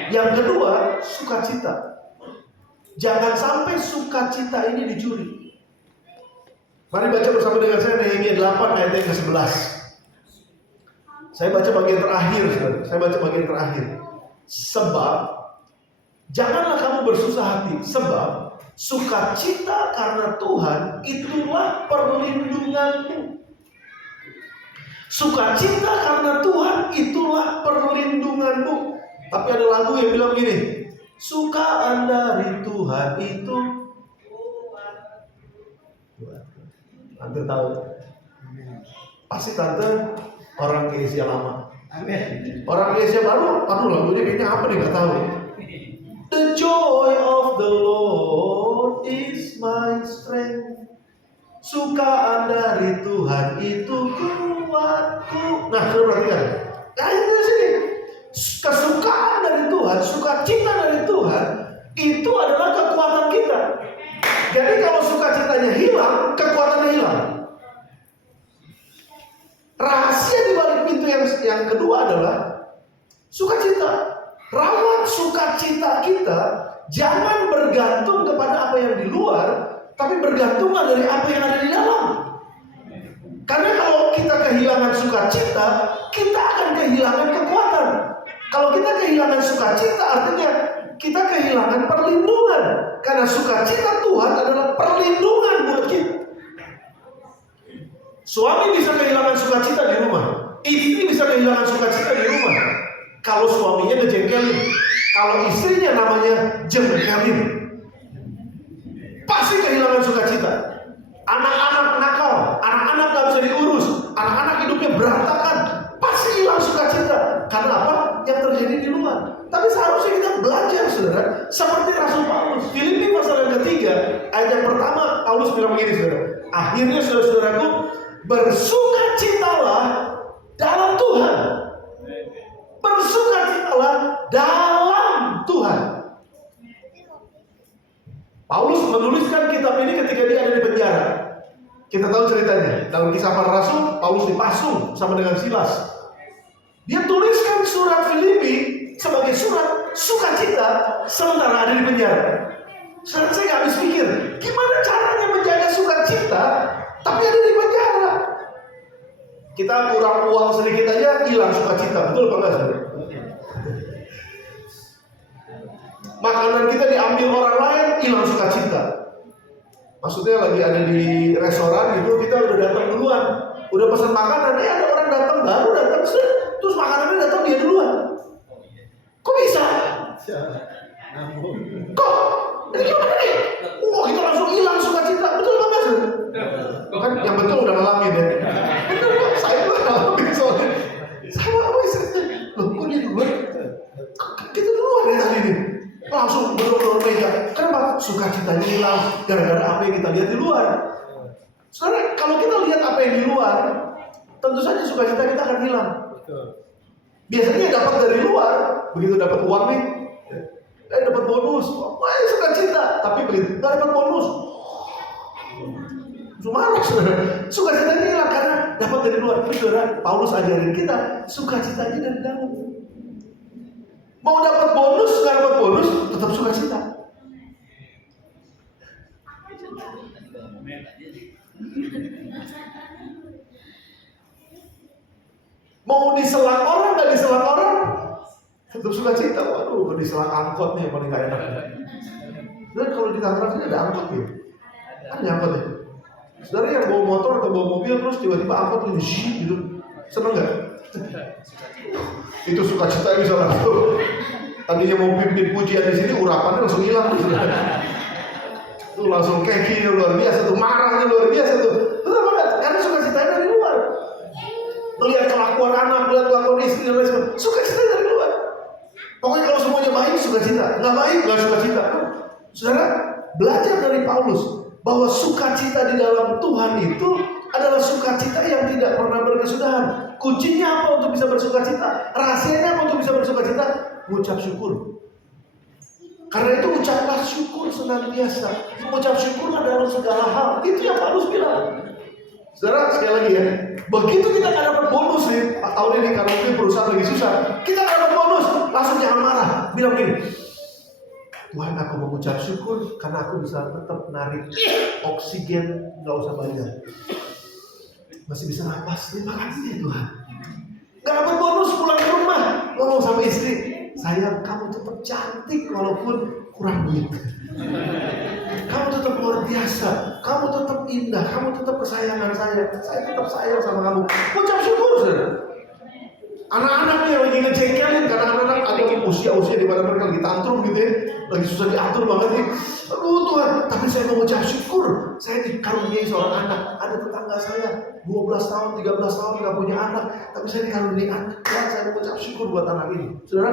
Yang kedua, sukacita. Jangan sampai sukacita ini dicuri. Mari baca bersama dengan saya Nehemia 8 ayat yang ke-11. Saya baca bagian terakhir, saudara. Saya baca bagian terakhir. Sebab janganlah kamu bersusah hati, sebab sukacita karena Tuhan itulah perlindunganmu. Sukacita karena Tuhan itulah perlindunganmu. Tapi ada lagu yang bilang gini, sukaan dari Tuhan itu. Tante tahu? Pasti tante orang ke Asia lama. Orang ke Asia baru, aduh lagunya kayaknya apa nih, gak tahu. The joy of the Lord is my strength. Sukaan dari Tuhan itu kuatku. Nah, sudah perhatikan. Nah, ini di sini. Kesukaan dari Tuhan, sukacita dari Tuhan itu adalah kekuatan kita. Jadi kalau sukacitanya hilang, kekuatannya hilang. Rahasia di balik pintu yang kedua adalah sukacita. Rawat sukacita kita, jangan bergantung kepada apa yang di luar, tapi bergantunglah dari apa yang ada di dalam. Karena kalau kita kehilangan sukacita, kita akan kehilangan kekuatan. Kalau kita kehilangan sukacita, artinya kita kehilangan perlindungan. Karena sukacita Tuhan adalah perlindungan buat kita. Suami bisa kehilangan sukacita di rumah, istri bisa kehilangan sukacita di rumah. Kalau suaminya ngejengkelin, kalau istrinya namanya jengkelin, pasti kehilangan sukacita. Anak-anak nakal, anak-anak gak bisa diurus, anak-anak hidupnya berantakan, pasti hilang sukacita. Karena apa? Yang terjadi di luar. Tapi seharusnya kita belajar, saudara, seperti Rasul Paulus. Filipi pasal yang ketiga, ayat yang pertama, Paulus bilang begini, saudara. Akhirnya, saudara-saudaraku, bersukacitalah dalam Tuhan. Bersukacitalah dalam Tuhan. Paulus menuliskan kitab ini ketika dia ada di penjara. Kita tahu ceritanya. Dalam Kisah Para Rasul, Paulus dipasung sama dengan Silas. Dia tuliskan surat Filipi sebagai surat sukacita sementara ada di penjara. Saya nggak habis pikir, gimana caranya menjaga sukacita tapi ada di penjara? Kita kurang uang sedikit aja hilang sukacita, betul apa enggak, saudara? Makanan kita diambil orang lain, hilang sukacita. Maksudnya lagi ada di restoran gitu, kita udah datang duluan, udah pesan makanan, ada orang datang baru datang, terus makanannya datang dia duluan. Kok bisa? Kok? Ini gimana nih? Wah, kita langsung hilang sukacita, betul apa enggak, saudara? Kan yang betul udah ngalamin ya. Bener kok, saya udah ngalamin soalnya. Sama apa istrinya? Loh, kok dia duluan? Kita duluan ya tadi nih. Langsung bener-bener meja. Kenapa? Sukacitanya hilang gara-gara apa yang kita lihat di luar. Saudara, kalau kita lihat apa yang di luar, tentu saja sukacita kita akan hilang. Biasanya dapat dari luar, begitu dapat uang nih, dapat bonus, wah sukacita. Tapi begitu nggak dapat bonus, marah, saudara. Sukacitanya hilang karena dapat dari luar. Saudara, Paulus ajarin kita sukacitanya dari dalam. Mau dapat bonus, nggak dapat bonus, tetap sukacita. Mau diselang orang, nggak diselang orang, tetap sukacita. Waduh, kalau diselang angkot nih yang paling nggak enak. Dan kalau di Tangerang sini ada angkot ya, ada angkot ya. Saudara yang bawa motor atau bawa mobil terus tiba-tiba angkot ini gitu, seneng nggak? Itu sukacita bisa langsung. Tadinya mau pimpin pujian di sini, urapannya langsung hilang tuh, saudara. Tuh langsung keki luar biasa tuh, marahnya luar biasa tuh. Betul banget, karena sukacitanya dari luar. Melihat kelakuan anak, melihat kelakuan istri dan lain sebagainya, sukacita dari luar. Pokoknya kalau semuanya baik, sukacita. Nggak baik, nggak sukacita. Saudara, belajar dari Paulus bahwa sukacita di dalam Tuhan itu adalah sukacita yang tidak pernah berkesudahan. Kuncinya apa untuk bisa bersukacita? Rahasianya apa untuk bisa bersukacita? Mengucap syukur. Karena itu ucaplah syukur senantiasa. Mengucap syukur dalam segala hal. Itu yang Paulus bilang. Saudara, sekali lagi ya, begitu kita nggak dapat bonus nih, tahun ini karena mungkin perusahaan lagi susah, kita nggak dapat bonus, langsung jangan marah. Bilang gini, Tuhan, aku mengucap syukur karena aku bisa tetap narik oksigen, nggak usah bayar. Masih bisa napas, terima kasih ya Tuhan. Nggak dapat bonus, pulang ke rumah, ngomong sama istri, sayang, kamu tetap cantik walaupun kurang duit. Kamu tetap luar biasa, kamu tetap indah, kamu tetap kesayangan saya tetap sayang sama kamu. Ucap syukur, saudara. Anak-anaknya yang lagi ngejengkelin karena anak-anak ada usia-usia di mana mereka lagi tantrum gitu ya, lagi susah diatur banget nih. Aduh Tuhan, tapi saya mau ucap syukur, saya dikaruniai seorang anak. Ada tetangga saya 12 tahun, 13 tahun gak punya anak, tapi saya dikaruniai anak. Tuhan, saya mau ucap syukur buat anak ini. Saudara,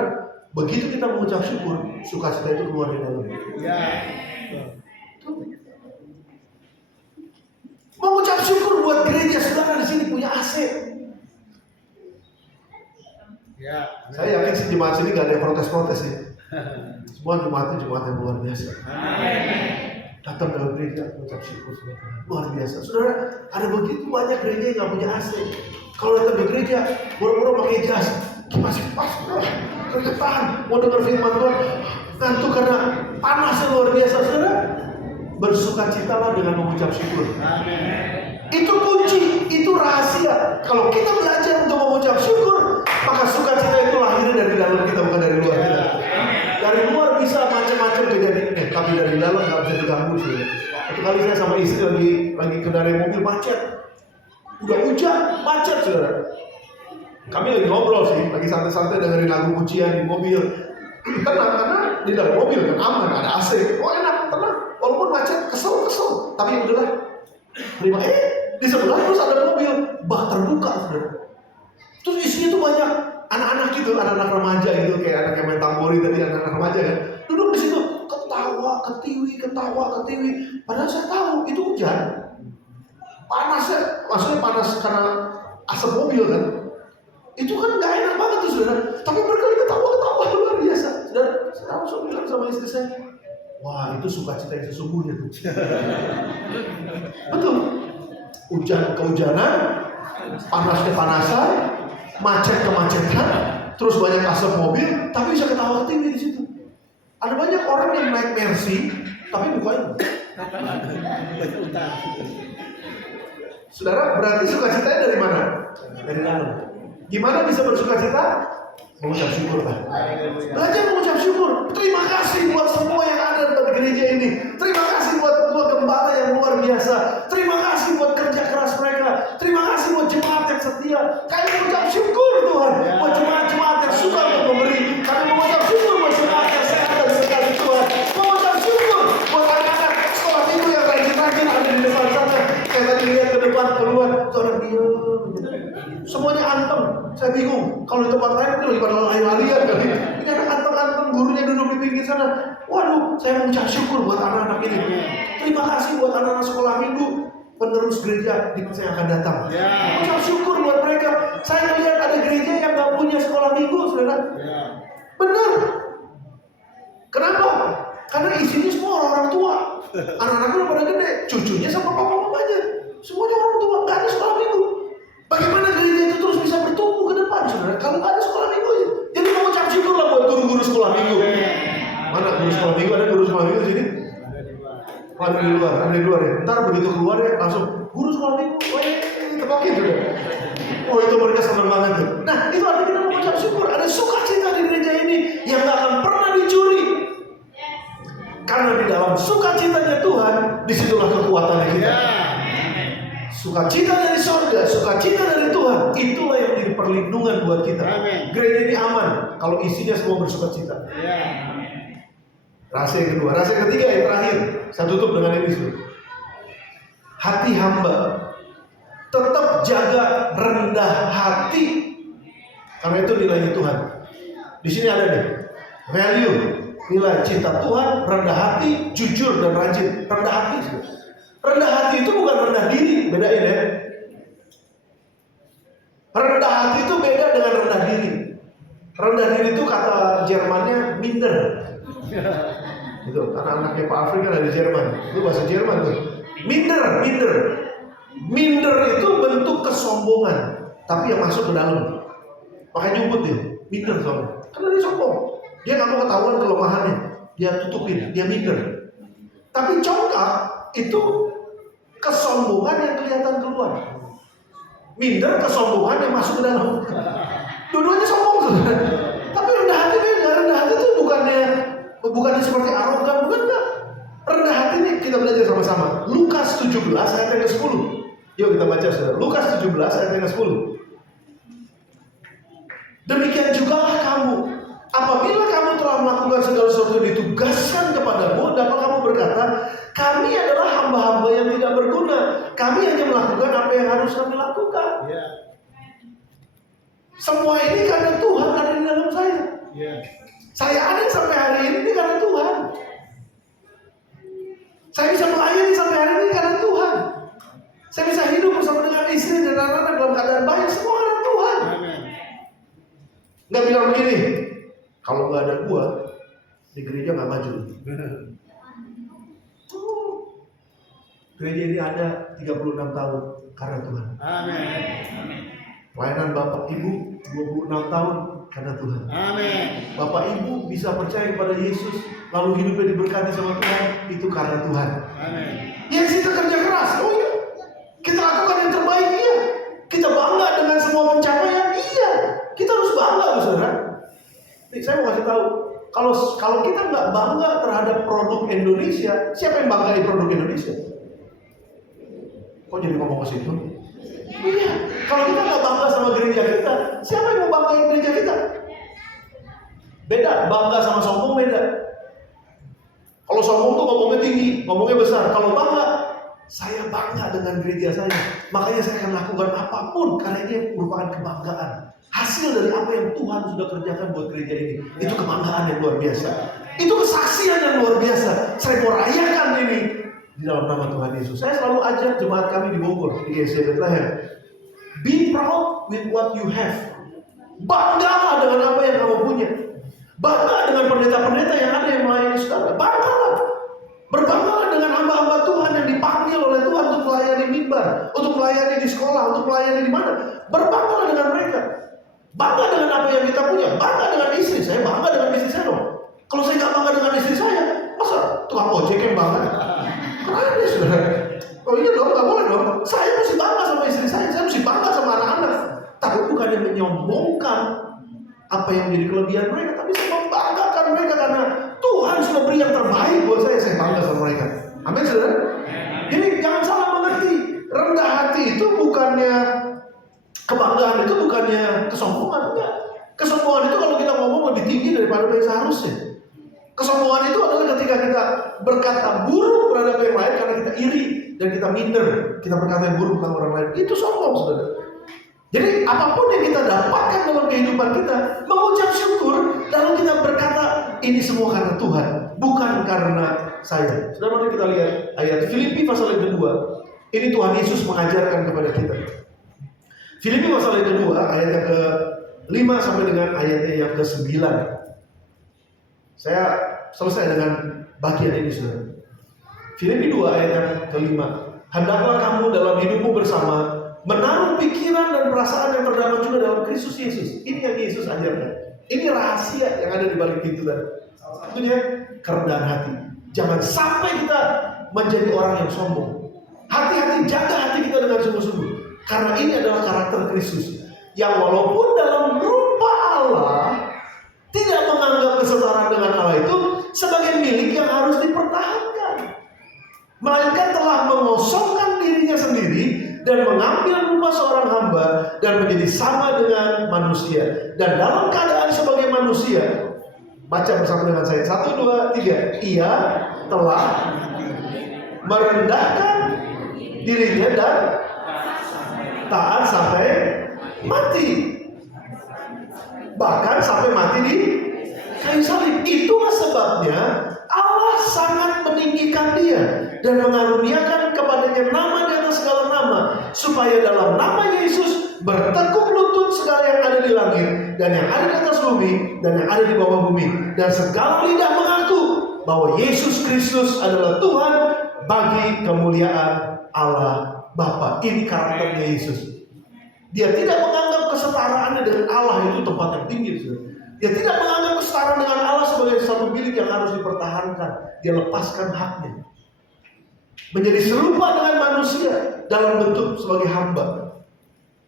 begitu kita mengucap syukur, sukacita itu keluar dari dalam. Ya. Mengucap syukur buat gereja saudara di sini punya AC. Ya. Saya yakin si jemaat sini gak ada yang protes-protes ya. Semua jemaatnya jemaat yang luar biasa. Datang dalam gereja mengucap syukur sama Tuhan. Luar biasa. Saudara, ada begitu banyak gereja yang gak punya AC. Kalau datang ke gereja, boro-boro pakai jas, masih pas, keringetan, mau dengar firman Tuhan, ngantuk karena panasnya luar biasa. Saudara, bersukacitalah dengan mengucap syukur. Itu kunci, itu rahasia. Kalau kita belajar untuk mengucap syukur, maka sukacita itu lahirnya dari dalam kita, bukan dari luar kita. Dari luar bisa macam-macam kejadian, tapi dari dalam nggak bisa diganggu. Satu kali saya sama istri lagi kendarai mobil macet, udah hujan macet saudara. Kami lagi ngobrol sih, lagi santai-santai dengerin lagu pujian di mobil. Tenang karena di dalam mobil kan aman, ada AC, oh enak, tenang. Walaupun macet, kesel, tapi udahlah. Terima. Di sebelah terus ada mobil bak terbuka, saudara. Terus isinya tuh banyak anak-anak gitu, anak-anak remaja gitu, kayak anak yang main tambori tadi, anak-anak remaja kan. Duduk di situ, ketawa, ketiwi. Padahal saya tahu itu hujan. Panasnya, maksudnya panas karena asap mobil kan. Itu kan gak enak banget tuh saudara. Tapi mereka ketawa luar biasa. Saudara, saya langsung bilang sama istri saya, wah itu sukacita yang sesungguhnya tuh. Betul. Hujan kehujanan, panas kepanasan, macet kemacetan, terus banyak asap mobil, tapi bisa ketawa ketiwi di situ. Ada banyak orang yang naik Mercy, tapi mukanya. Saudara, berarti sukacitanya dari mana? Dari dalam. Gimana bisa bersukacita? Mengucap syukur kan? Belajar mengucap syukur. Terima kasih buat semua yang ada di gereja ini. Terima kasih buat gembala yang luar biasa. Terima kasih buat kerja keras mereka. Terima kasih buat jemaat yang setia. Kami mengucap syukur Tuhan buat jemaat-jemaat yang suka untuk memberi. Kami mengucap syukur buat jemaat yang sehat dan sekali Tuhan. Mengucap syukur buat anak-anak sekolah minggu yang rajin-rajin ada di depan sana. Saya tadi lihat ke depan keluar, orang diam. Semuanya antem. Saya bingung. Kalau di tempat lain itu lagi pada lari-larian kali. Ini ada antem-antem gurunya duduk di pinggir sana. Waduh, saya mengucap syukur buat anak-anak ini. Terima kasih buat anak-anak sekolah minggu, penerus gereja di masa yang akan datang. Mengucap syukur buat mereka. Saya lihat ada gereja yang nggak punya sekolah minggu, saudara. Benar. Kenapa? Karena isinya semua orang tua. Anak-anaknya udah pada gede, cucunya sama papa-papanya. Semuanya orang tua, nggak ada sekolah minggu. Bagaimana gereja itu terus bisa bertumbuh ke depan, saudara? Kalau nggak ada sekolah minggu ya. Jadi mengucap syukur lah buat guru-guru sekolah minggu. Mana guru sekolah minggu? Ada guru sekolah minggu di sini? Ada di luar ya. Ntar begitu keluar ya langsung guru sekolah minggu. Tepakin sudah. Oh itu mereka senang banget tuh. Nah itu artinya kita mengucap syukur. Ada sukacita di gereja ini yang nggak akan pernah dicuri. Karena di dalam sukacitanya Tuhan, disitulah kekuatannya kita. Sukacita dari sorga, sukacita dari Tuhan, itulah yang menjadi perlindungan buat kita. Gereja ini aman kalau isinya semua bersukacita. Rahasia yang kedua, rahasia yang ketiga yang terakhir, saya tutup dengan ini. Hati hamba, tetap jaga rendah hati, karena itu nilainya Tuhan. Di sini ada nih, value, nilai cinta Tuhan, rendah hati, jujur dan rajin. Rendah hati. Rendah hati itu bukan rendah diri, bedain ya. Rendah hati itu beda dengan rendah diri. Rendah diri itu kata Jermannya minder. Itu karena anaknya Pak Afri kan dari Jerman. Itu bahasa Jerman tuh. Minder. Minder itu bentuk kesombongan, tapi yang masuk ke dalam. Makanya nyumput dia, minder soalnya. Karena dia sombong. Dia nggak mau ketahuan kelemahannya. Dia tutupin, dia minder. Tapi congkak itu kesombongan yang kelihatan keluar. Minder kesombongan yang masuk ke dalam. Dua-duanya sombong saudara. Tapi rendah hati beda. Rendah hati itu bukannya seperti arogan, bukan enggak. Rendah hati ini kita belajar sama-sama. Lukas 17 ayat yang ke-10. Yuk kita baca saudara. Lukas 17 ayat yang ke-10. Demikian jugalah kamu. Apabila kamu telah melakukan segala sesuatu yang ditugaskan kepadamu, dapat kamu berkata, kami adalah hamba-hamba yang tidak berguna. Kami hanya melakukan apa yang harus kami lakukan. Semua ini karena Tuhan ada di dalam saya. Saya ada sampai hari ini karena Tuhan. Saya bisa melayani sampai hari ini karena Tuhan. Saya bisa hidup bersama dengan istri dan anak-anak dalam keadaan baik, semua karena Tuhan. Nggak bilang begini, kalau nggak ada gua di gereja nggak maju. Gereja ini ada 36 tahun karena Tuhan. Pelayanan Bapak Ibu 26 tahun karena Tuhan. Bapak Ibu bisa percaya kepada Yesus, lalu hidupnya diberkati sama Tuhan, itu karena Tuhan. Yang kita kerja keras, oh iya. Kita lakukan yang terbaik, iya. Kita bangga dengan semua pencapaian, iya. Kita harus bangga, saudara. Nih, saya mau kasih tahu, kalau kita nggak bangga terhadap produk Indonesia, siapa yang banggain produk Indonesia? Kok jadi ngomong ke situ? Iya. Kalau kita nggak bangga sama gereja kita, siapa yang mau banggain gereja kita? Beda, bangga sama sombong beda. Kalau sombong tuh ngomongnya tinggi, ngomongnya besar. Kalau bangga, saya bangga dengan gereja saya. Makanya saya akan lakukan apapun karena ini merupakan kebanggaan. Hasil dari apa yang Tuhan sudah kerjakan buat gereja ini. Itu kebanggaan yang luar biasa. Itu kesaksian yang luar biasa. Saya mau rayakan ini di dalam nama Tuhan Yesus. Saya selalu ajak jemaat kami di Bogor, di GC Bethlehem. Be proud with what you have. Banggalah dengan apa yang kamu punya. Bangga dengan pendeta-pendeta yang ada yang melayani saudara. Banggalah. Berbanggalah dengan hamba-hamba Tuhan yang dipanggil oleh Tuhan untuk melayani mimbar, untuk melayani di sekolah, untuk melayani di mana. Berbanggalah dengan mereka. Bangga dengan apa yang kita punya. Bangga dengan istri. Saya bangga dengan istri saya dong. Kalau saya nggak bangga dengan istri saya, masa tukang ojek yang bangga? Kenapa saudara? Oh iya dong, nggak boleh dong. Saya mesti bangga sama istri saya mesti bangga sama anak-anak. Tapi bukan yang menyombongkan apa yang menjadi kelebihan mereka, tapi saya membanggakan mereka karena Tuhan sudah beri yang terbaik buat saya bangga sama mereka. Amin saudara. Jadi jangan salah mengerti, rendah hati itu bukannya kebanggaan, itu bukannya kesombongan, enggak. Kesombongan itu kalau kita ngomong lebih tinggi daripada yang seharusnya. Kesombongan itu adalah ketika kita berkata buruk terhadap yang lain karena kita iri dan kita minder, kita berkata yang buruk tentang orang lain. Itu sombong, saudara. Jadi apapun yang kita dapatkan dalam kehidupan kita, mengucap syukur, lalu kita berkata ini semua karena Tuhan, bukan karena saya. Saudara, mari kita lihat ayat Filipi pasal yang kedua. Ini Tuhan Yesus mengajarkan kepada kita. Filipi pasal yang kedua, ayat yang ke-5 sampai dengan ayatnya yang ke-9. Saya selesai dengan bagian ini, saudara. Filipi 2 ayat yang ke-5. Hendaklah kamu dalam hidupmu bersama menaruh pikiran dan perasaan yang terdapat juga dalam Kristus Yesus. Ini yang Yesus ajarkan. Ini rahasia yang ada di balik pintu tadi. Salah satunya kerendahan hati. Jangan sampai kita menjadi orang yang sombong. Hati-hati, jaga hati kita dengan sungguh-sungguh. Karena ini adalah karakter Kristus yang walaupun dalam rupa Allah tidak menganggap kesetaraan dengan Allah itu sebagai milik yang harus dipertahankan, melainkan telah mengosongkan dirinya sendiri dan mengambil rupa seorang hamba dan menjadi sama dengan manusia. Dan dalam keadaan sebagai manusia, baca bersama dengan saya, 1, 2, 3. Ia telah merendahkan dirinya dan taat sampai mati, bahkan sampai mati di kayu salib. Itulah sebabnya Allah sangat meninggikan dia dan mengaruniakan kepadanya nama di atas segala nama, supaya dalam nama Yesus bertekuk lutut segala yang ada di langit dan yang ada di atas bumi dan yang ada di bawah bumi, dan segala lidah mengaku bahwa Yesus Kristus adalah Tuhan bagi kemuliaan Allah Bapa. Ini karakternya Yesus. Dia tidak menganggap kesetaraannya dengan Allah itu tempat yang tinggi. Dia tidak menganggap kesetaraan dengan Allah sebagai satu milik yang harus dipertahankan. Dia lepaskan haknya. Menjadi serupa dengan manusia dalam bentuk sebagai hamba.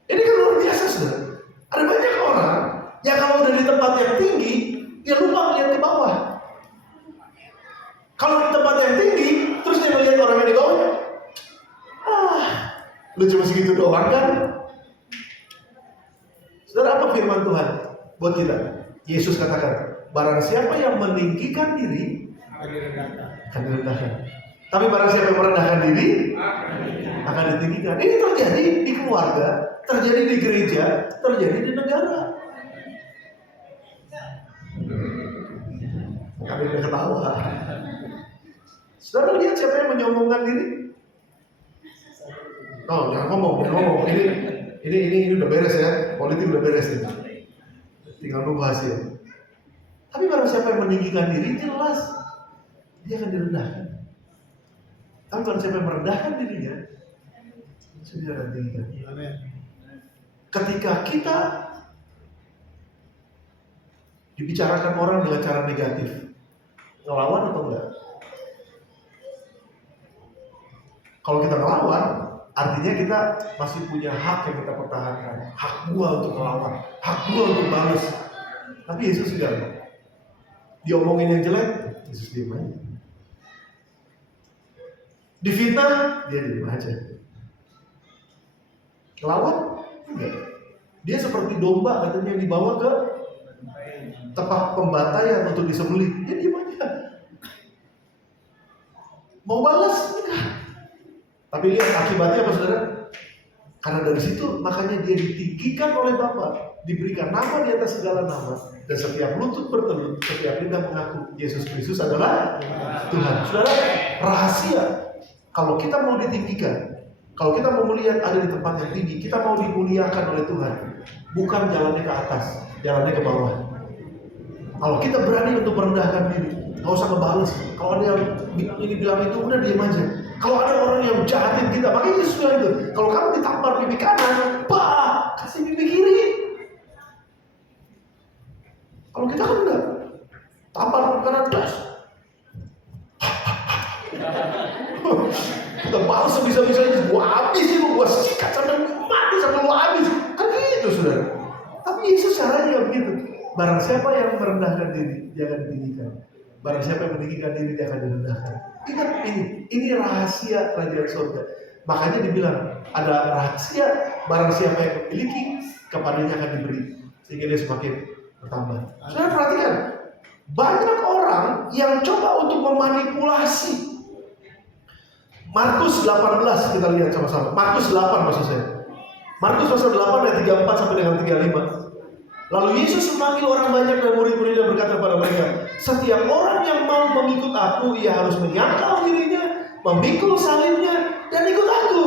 Ini kan luar biasa, saudara. Ada banyak orang yang kalau udah di tempat yang tinggi, dia lupa melihat ke bawah. Kalau di tempat yang tinggi, terus dia melihat orang yang di bawah, lu cuma segitu doang kan? Saudara, apa firman Tuhan buat kita? Yesus katakan, barang siapa yang meninggikan diri akan direndahkan. Tapi barang siapa yang merendahkan diri akan ditinggikan. Ini terjadi di keluarga, terjadi di gereja, terjadi di negara. Kami udah ketawa. Saudara lihat siapa yang menyombongkan diri? Oh, jangan ngomong. Ini udah beres ya, politik udah beres ini. Tinggal nunggu hasil. Tapi barang siapa yang meninggikan diri, jelas dia akan direndahkan. Tapi barang siapa yang merendahkan dirinya, dia akan ditinggikan. Ketika kita dibicarakan orang dengan cara negatif, ngelawan atau enggak? Kalau kita ngelawan, artinya kita masih punya hak yang kita pertahankan. Hak gua untuk ngelawan, hak gua untuk balas. Tapi Yesus enggak. Diomongin yang jelek, Yesus diam aja. Difitnah, dia diam aja. Ngelawan? Enggak. Dia seperti domba katanya yang dibawa ke tempat pembantaian untuk disembelih. Dia diam aja. Mau balas? Enggak. Tapi lihat akibatnya apa, saudara? Karena dari situ makanya dia ditinggikan oleh Bapa, diberikan nama di atas segala nama, dan setiap lutut bertelut, setiap lidah mengaku Yesus Kristus adalah Tuhan. Saudara, rahasia kalau kita mau ditinggikan, kalau kita mau melihat ada di tempat yang tinggi, kita mau dimuliakan oleh Tuhan, bukan jalannya ke atas, jalannya ke bawah. Kalau kita berani untuk merendahkan diri, nggak usah ngebales. Kalau ada yang ini bilang itu, udah diam aja. Kalau ada orang yang jahatin kita, makanya Yesus bilang itu, kalau kamu ditampar pipi kanan, kasih pipi kiri. Kalau kita kan enggak, tampar pipi kanan, kita balas sebisa-bisanya, gua habis itu, gua sikat sampai mati sampai lu habis. Kan gitu, saudara. Tapi Yesus caranya begitu. Barang siapa yang merendahkan diri, dia akan ditinggikan. Barang siapa yang meninggikan diri, dia akan direndahkan. Ingat ini rahasia kerajaan surga. Makanya dibilang ada rahasia, barang siapa yang memiliki, kepadanya akan diberi, sehingga dia semakin bertambah. Saudara perhatikan, banyak orang yang coba untuk memanipulasi. Markus 18 kita lihat sama-sama. Markus 8 maksud saya. Markus pasal 8 ayat 34 sampai dengan 35. Lalu Yesus memanggil orang banyak dan murid-muridnya berkata kepada mereka, setiap orang yang mau mengikut aku, ia harus menyangkal dirinya, memikul salibnya, dan ikut aku.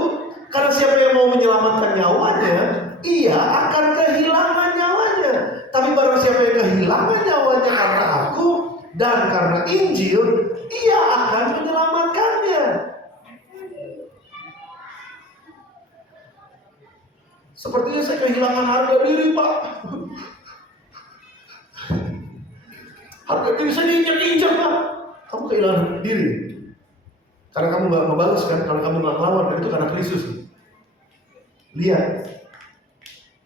Karena siapa yang mau menyelamatkan nyawanya, ia akan kehilangan nyawanya. Tapi barang siapa yang kehilangan nyawanya karena aku dan karena Injil, ia akan menyelamatkannya. Sepertinya saya kehilangan harga diri, Pak. Harga diri saya diinjak-injak, Pak. Kamu kehilangan diri karena kamu gak membalas kan, karena kamu gak melawan, dan itu karena Kristus. Lihat,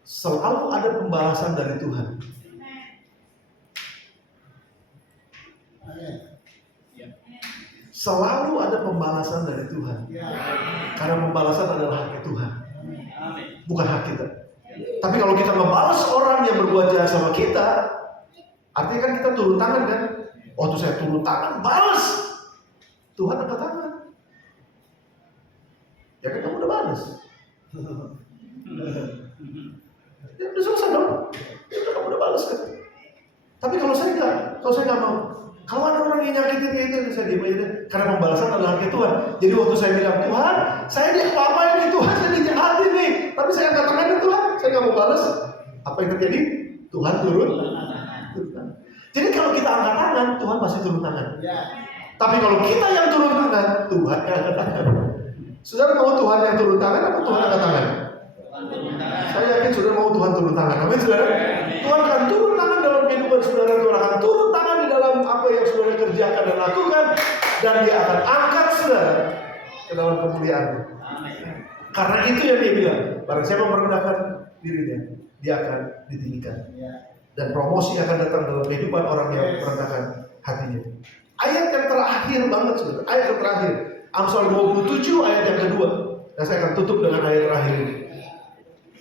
selalu ada pembalasan dari Tuhan. Selalu ada pembalasan dari Tuhan. Karena pembalasan adalah hak Tuhan, bukan hak kita. Tapi kalau kita membalas orang yang berbuat jahat sama kita, artinya kan kita turun tangan kan? Waktu saya turun tangan, balas. Tuhan angkat tangan. Ya kan kamu udah balas. Ya udah selesai dong. Ya udah kamu udah balas kan. Tapi kalau saya nggak mau. Kalau ada orang yang nyakitin itu, saya diam aja deh. Karena pembalasan adalah hak Tuhan. Jadi waktu saya bilang, Tuhan, saya apa-apain nih Tuhan, saya dijahatin nih. Tapi saya angkat tangan nih Tuhan, saya nggak mau balas. Apa yang terjadi? Tuhan turun. Jadi kalau kita angkat tangan, Tuhan pasti turun tangan. Tapi kalau kita yang turun tangan, Tuhan yang angkat tangan. Saudara mau Tuhan yang turun tangan apa Tuhan angkat tangan? Saya yakin saudara mau Tuhan turun tangan. Amin saudara. Tuhan akan turun tangan dalam kehidupan saudara. Tuhan akan turun tangan di dalam apa yang saudara kerjakan dan lakukan. Dan dia akan angkat saudara ke dalam kemuliaan. Karena itu yang dia bilang, barang siapa merendahkan dirinya, dia akan ditinggikan. Dan promosi akan datang dalam kehidupan orang yang merendahkan hatinya. Ayat yang terakhir banget saudara. Ayat yang terakhir, Amsal 27 ayat yang kedua. Dan saya akan tutup dengan ayat terakhir ini.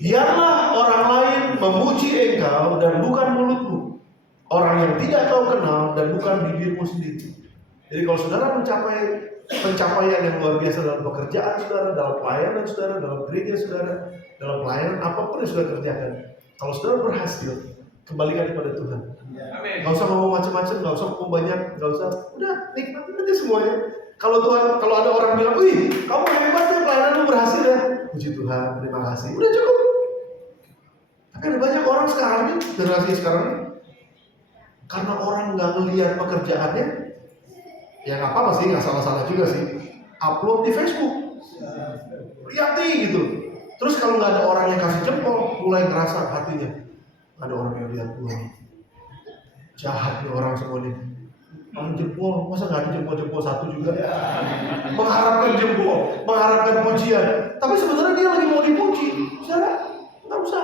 Biarlah orang lain memuji engkau dan bukan mulutmu, orang yang tidak kau kenal dan bukan bibirmu sendiri. Jadi kalau saudara mencapai pencapaian yang luar biasa dalam pekerjaan saudara, dalam pelayanan saudara, dalam gereja saudara, dalam pelayanan apapun yang saudara kerjakan, kalau saudara berhasil, kembalikan kepada Tuhan. Gak usah ngomong macam-macam, gak usah ngomong banyak, gak usah, udah nikmatin aja semuanya. Kalau Tuhan, kalau ada orang bilang, wih, kamu hebat ya, pelayanan lu berhasil ya, puji Tuhan, terima kasih, udah cukup. Tapi ada banyak orang sekarang nih, generasi sekarang nih, karena orang nggak ngelihat pekerjaannya, ya nggak apa-apa sih, nggak salah-salah juga sih, upload di Facebook, liati gitu. Terus kalau nggak ada orang yang kasih jempol, mulai ngerasa hatinya, ada orang yang lihat gue, jahat nih orang semua nih. Jempol, masa nggak ada jempol-jempol satu juga? Mengharapkan jempol, mengharapkan pujian. Tapi sebenarnya dia lagi mau dipuji. Saudara, nggak usah.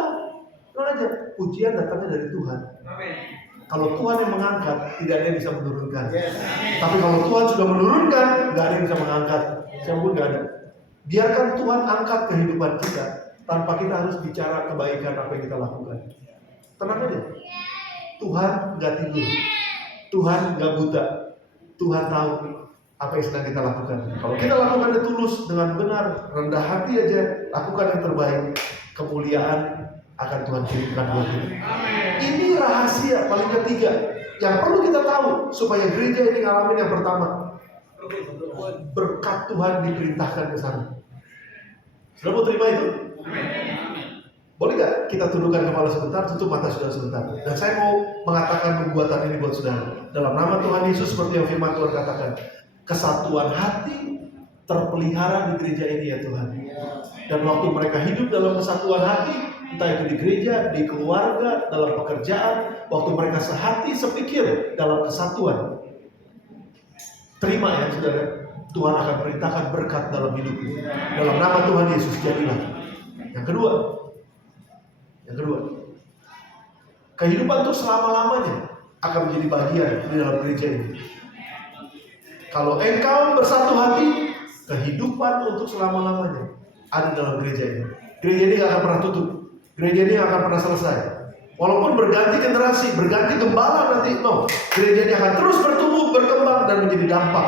Tenang aja, pujian datangnya dari Tuhan. Kalau Tuhan yang mengangkat, tidak ada yang bisa menurunkan. Tapi kalau Tuhan sudah menurunkan, nggak ada yang bisa mengangkat. Siapapun nggak ada. Biarkan Tuhan angkat kehidupan kita, tanpa kita harus bicara kebaikan apa yang kita lakukan. Tenang aja. Tuhan nggak tidur. Tuhan gak buta, Tuhan tahu apa yang sedang kita lakukan. Kalau kita lakukan itu tulus dengan benar, rendah hati aja, lakukan yang terbaik, kemuliaan akan Tuhan kirimkan buat kita. Ini rahasia paling ketiga yang perlu kita tahu supaya gereja ini ngalamin yang pertama. Berkat Tuhan diperintahkan ke sana. Sudah mau terima itu? Boleh gak kita tundukkan kepala sebentar, tutup mata saudara sebentar. Dan saya mau mengatakan nubuatan ini buat saudara. Dalam nama Tuhan Yesus seperti yang firman Tuhan katakan. Kesatuan hati terpelihara di gereja ini ya Tuhan. Dan waktu mereka hidup dalam kesatuan hati, entah itu di gereja, di keluarga, dalam pekerjaan, waktu mereka sehati, sepikir dalam kesatuan. Terima ya saudara, Tuhan akan perintahkan berkat dalam hidupmu. Dalam nama Tuhan Yesus jadilah. Yang kedua, kehidupan untuk selama-lamanya akan menjadi bagian di dalam gereja ini. Kalau engkau bersatu hati, kehidupan untuk selama-lamanya ada dalam gereja ini. Gereja ini gak akan pernah tutup. Gereja ini gak akan pernah selesai. Walaupun berganti generasi, berganti gembala nanti, no. Gereja ini akan terus bertumbuh, berkembang, dan menjadi dampak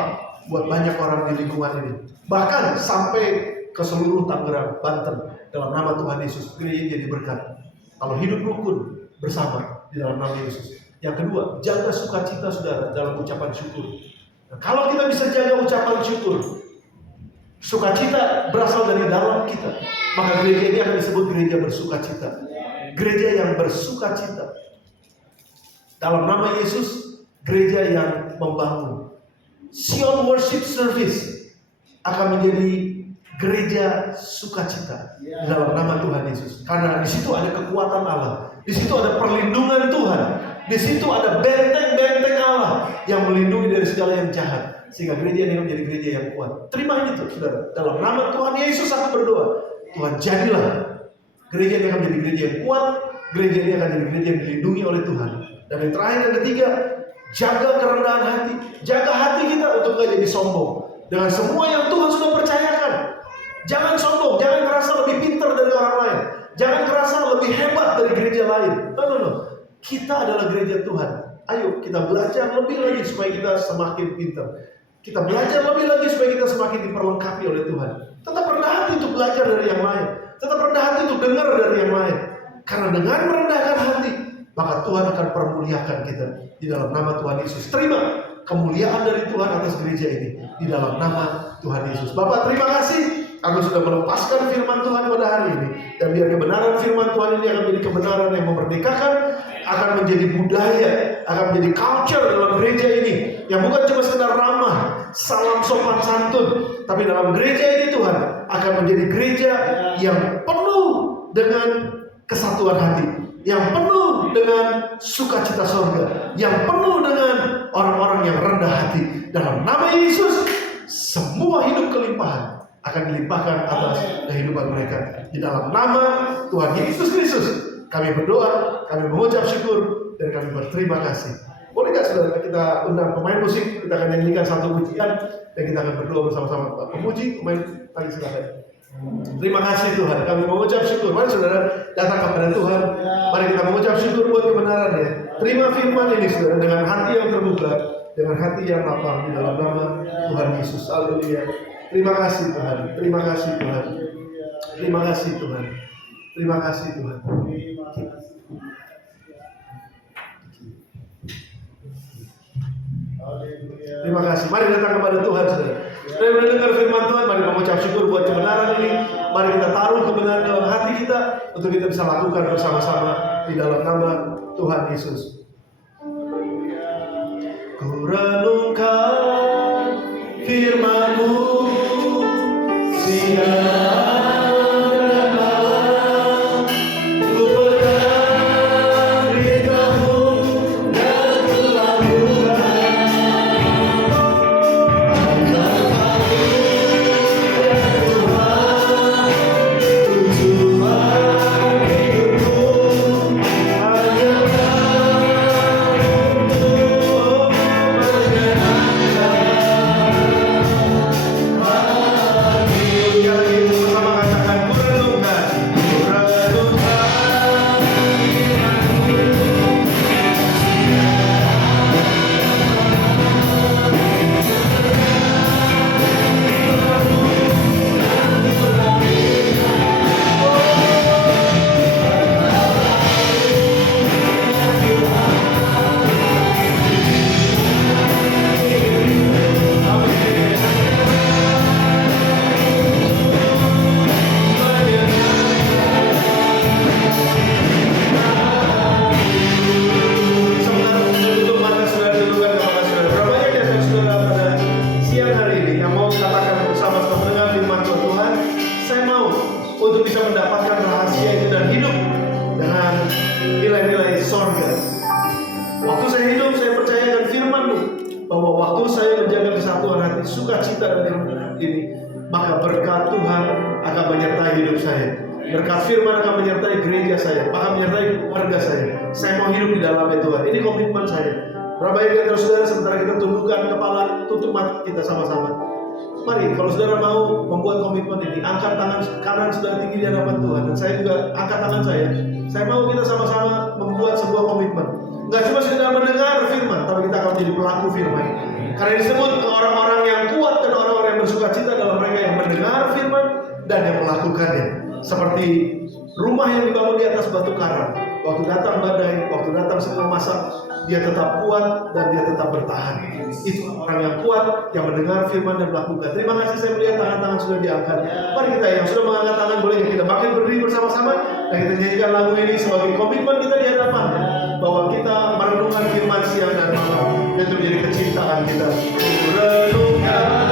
buat banyak orang di lingkungan ini. Bahkan sampai ke seluruh Tangerang, Banten. Dalam nama Tuhan Yesus, gereja jadi berkat. Kalau hidup rukun bersama di dalam nama Yesus. Yang kedua, jaga sukacita saudara dalam ucapan syukur. Nah, kalau kita bisa jaga ucapan syukur, sukacita berasal dari dalam kita, maka gereja ini akan disebut gereja bersukacita. Gereja yang bersukacita. Dalam nama Yesus, gereja yang membangun. Sion Worship Service akan menjadi gereja sukacita dalam nama Tuhan Yesus. Karena di situ ada kekuatan Allah, di situ ada perlindungan Tuhan, di situ ada benteng-benteng Allah yang melindungi dari segala yang jahat, sehingga gereja ini menjadi gereja yang kuat. Terima itu, saudara. Dalam nama Tuhan Yesus aku berdoa, Tuhan jadilah gereja ini akan menjadi gereja yang kuat, gereja ini akan menjadi gereja yang dilindungi oleh Tuhan. Dan yang terakhir dan ketiga, jaga kerendahan hati, jaga hati kita untuk gak jadi sombong dengan semua yang Tuhan sudah percayakan. Jangan sombong, jangan merasa lebih pintar dari orang lain, jangan merasa lebih hebat dari gereja lain. No. Kita adalah gereja Tuhan. Ayo kita belajar lebih lagi supaya kita semakin pintar. Kita belajar lebih lagi supaya kita semakin diperlengkapi oleh Tuhan. Tetap rendah hati untuk belajar dari yang lain. Tetap rendah hati untuk dengar dari yang lain. Karena dengan merendahkan hati, maka Tuhan akan permuliakan kita di dalam nama Tuhan Yesus. Terima kemuliaan dari Tuhan atas gereja ini di dalam nama Tuhan Yesus. Bapak terima kasih. Aku sudah melepaskan firman Tuhan pada hari ini. Dan biar kebenaran firman Tuhan ini akan menjadi kebenaran yang memerdekakan, akan menjadi budaya, akan menjadi culture dalam gereja ini. Yang bukan cuma sekedar ramah, salam sopan santun. Tapi dalam gereja ini Tuhan akan menjadi gereja yang penuh dengan kesatuan hati. Yang penuh dengan sukacita surga. Yang penuh dengan orang-orang yang rendah hati. Dalam nama Yesus, semua hidup kelimpahan akan dilimpahkan atas kehidupan mereka. Di dalam nama Tuhan Yesus Kristus kami berdoa, kami mengucap syukur, dan kami berterima kasih. Boleh gak saudara kita undang pemain musik, kita akan nyanyikan satu pujian, dan kita akan berdoa bersama-sama. Pemuji, pemain tadi silakan. Terima kasih Tuhan, kami mengucap syukur. Mari saudara datang kepada Tuhan. Mari kita mengucap syukur buat kebenarannya. Terima firman ini saudara dengan hati yang terbuka, dengan hati yang lapang di dalam nama Tuhan Yesus. Haleluya. Terima kasih Tuhan. Terima kasih Tuhan. Terima kasih Tuhan. Terima kasih Tuhan. Terima kasih. Mari datang kepada Tuhan saudara. Saudara mendengar firman Tuhan, mari mengucap syukur buat kebenaran ini. Mari kita taruh kebenaran dalam hati kita untuk kita bisa lakukan bersama-sama di dalam nama Tuhan Yesus. Ku renungkan firman-Mu siang. Berkat firman akan menyertai gereja saya, bahkan menyertai keluarga saya. Saya mau hidup di dalamnya Tuhan. Ini komitmen saya. Berapa di antara saudara sementara kita tundukkan kepala, tutup mata kita sama-sama. Mari, kalau saudara mau membuat komitmen ini, angkat tangan kanan saudara tinggi di hadapan Tuhan. Dan saya juga angkat tangan saya. Saya mau kita sama-sama membuat sebuah komitmen. Nggak cuma sekedar mendengar firman, tapi kita akan menjadi pelaku firman. Karena disebut orang-orang yang kuat dan orang-orang yang bersukacita dalam mereka yang mendengar firman dan yang melakukannya. Seperti rumah yang dibangun di atas batu karang. Waktu datang badai, waktu datang semua masak, dia tetap kuat dan dia tetap bertahan. Itu orang yang kuat, yang mendengar firman dan melakukan. Terima kasih, saya melihat tangan-tangan sudah diangkat. Mari kita yang sudah mengangkat tangan, boleh kita makin berdiri bersama-sama dan kita nyanyikan lagu ini sebagai komitmen kita di hadapan bahwa kita merenungkan firman siang dan malam. Itu menjadi kecintaan kita. Renungkan.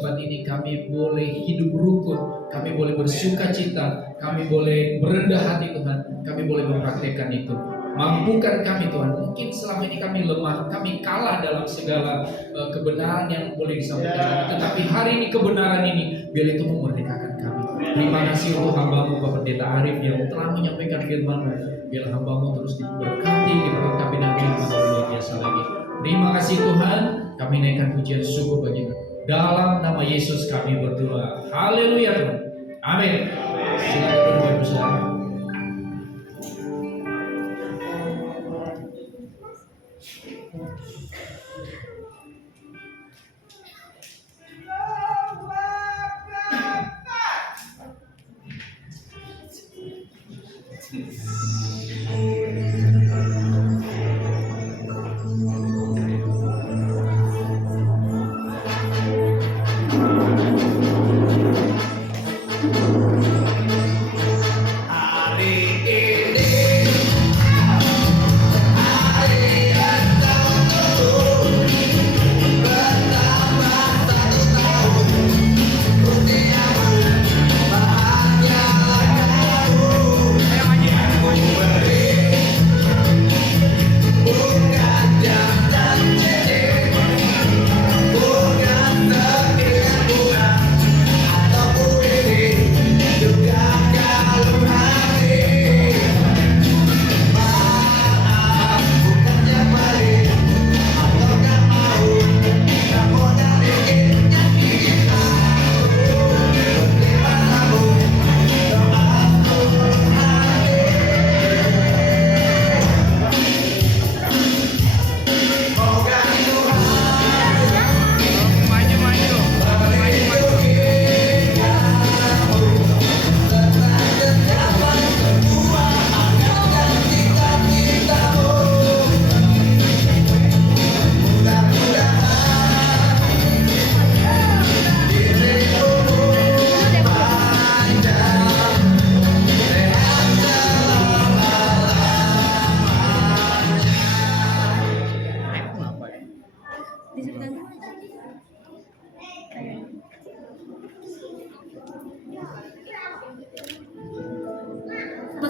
tempat ini kami boleh hidup rukun, kami boleh bersuka cita, kami boleh berendah hati Tuhan, kami boleh mempraktekkan itu. Mampukan kami Tuhan, mungkin selama ini kami lemah, kami kalah dalam segala kebenaran yang boleh disampaikan, tetapi hari ini kebenaran ini biar itu memerdekakan kami. Terima kasih untuk hamba-Mu Bapak Pendeta Arif yang telah menyampaikan firman-Mu. Biar hamba-Mu terus diberkati, diperlengkapi dan firman yang luar biasa lagi. Terima kasih Tuhan, kami naikkan pujian syukur bagi-Mu. Dalam nama Yesus kami berdoa. Haleluya Tuhan. Amin. Silakan Bapak Ibu Saudara.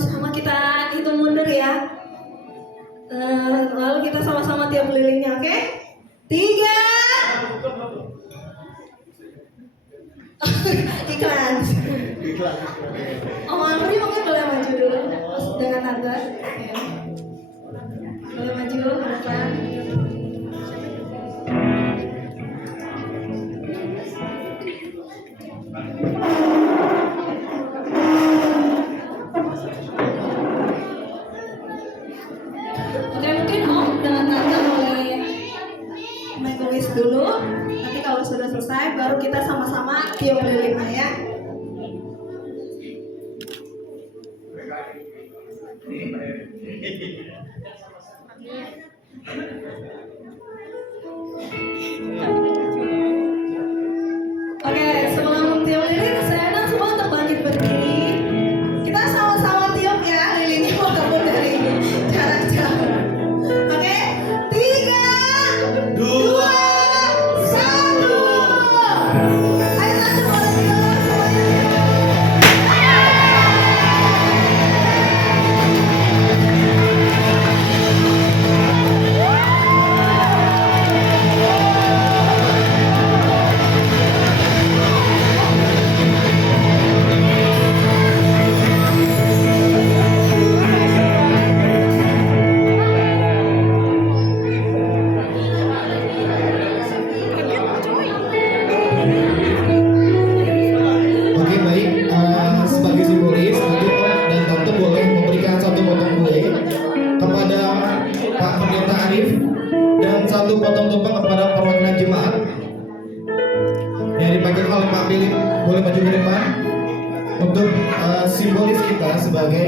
Sama kita hitung mundur ya. Lalu kita sama-sama tiup lilinnya, oke? 3. Iklan. Om Alfri mungkin boleh maju dulu, terus dengan tante. Ya. Boleh maju ke depan. Oke, mungkin Om dengan tante boleh make a wish dulu. Nanti kalau sudah selesai, baru kita sama-sama tiup lilinnya ya. Oke, sebelum tiup lilin, saya undang semua untuk bangkit berdiri. Kita sama-sama tiup ya lilinnya walaupun dari jarak jauh. Oke, 3, 2, 1. Ayo langsung boleh tiup semuanya. Oke baik, sebagai simbolis nanti Om dan Tante boleh memberikan satu potong kue kepada Pak Pendeta Arif dan satu potong tumpeng kepada perwakilan jemaat. Yang dipanggil oleh Pak Philip boleh maju ke depan untuk simbolis kita sebagai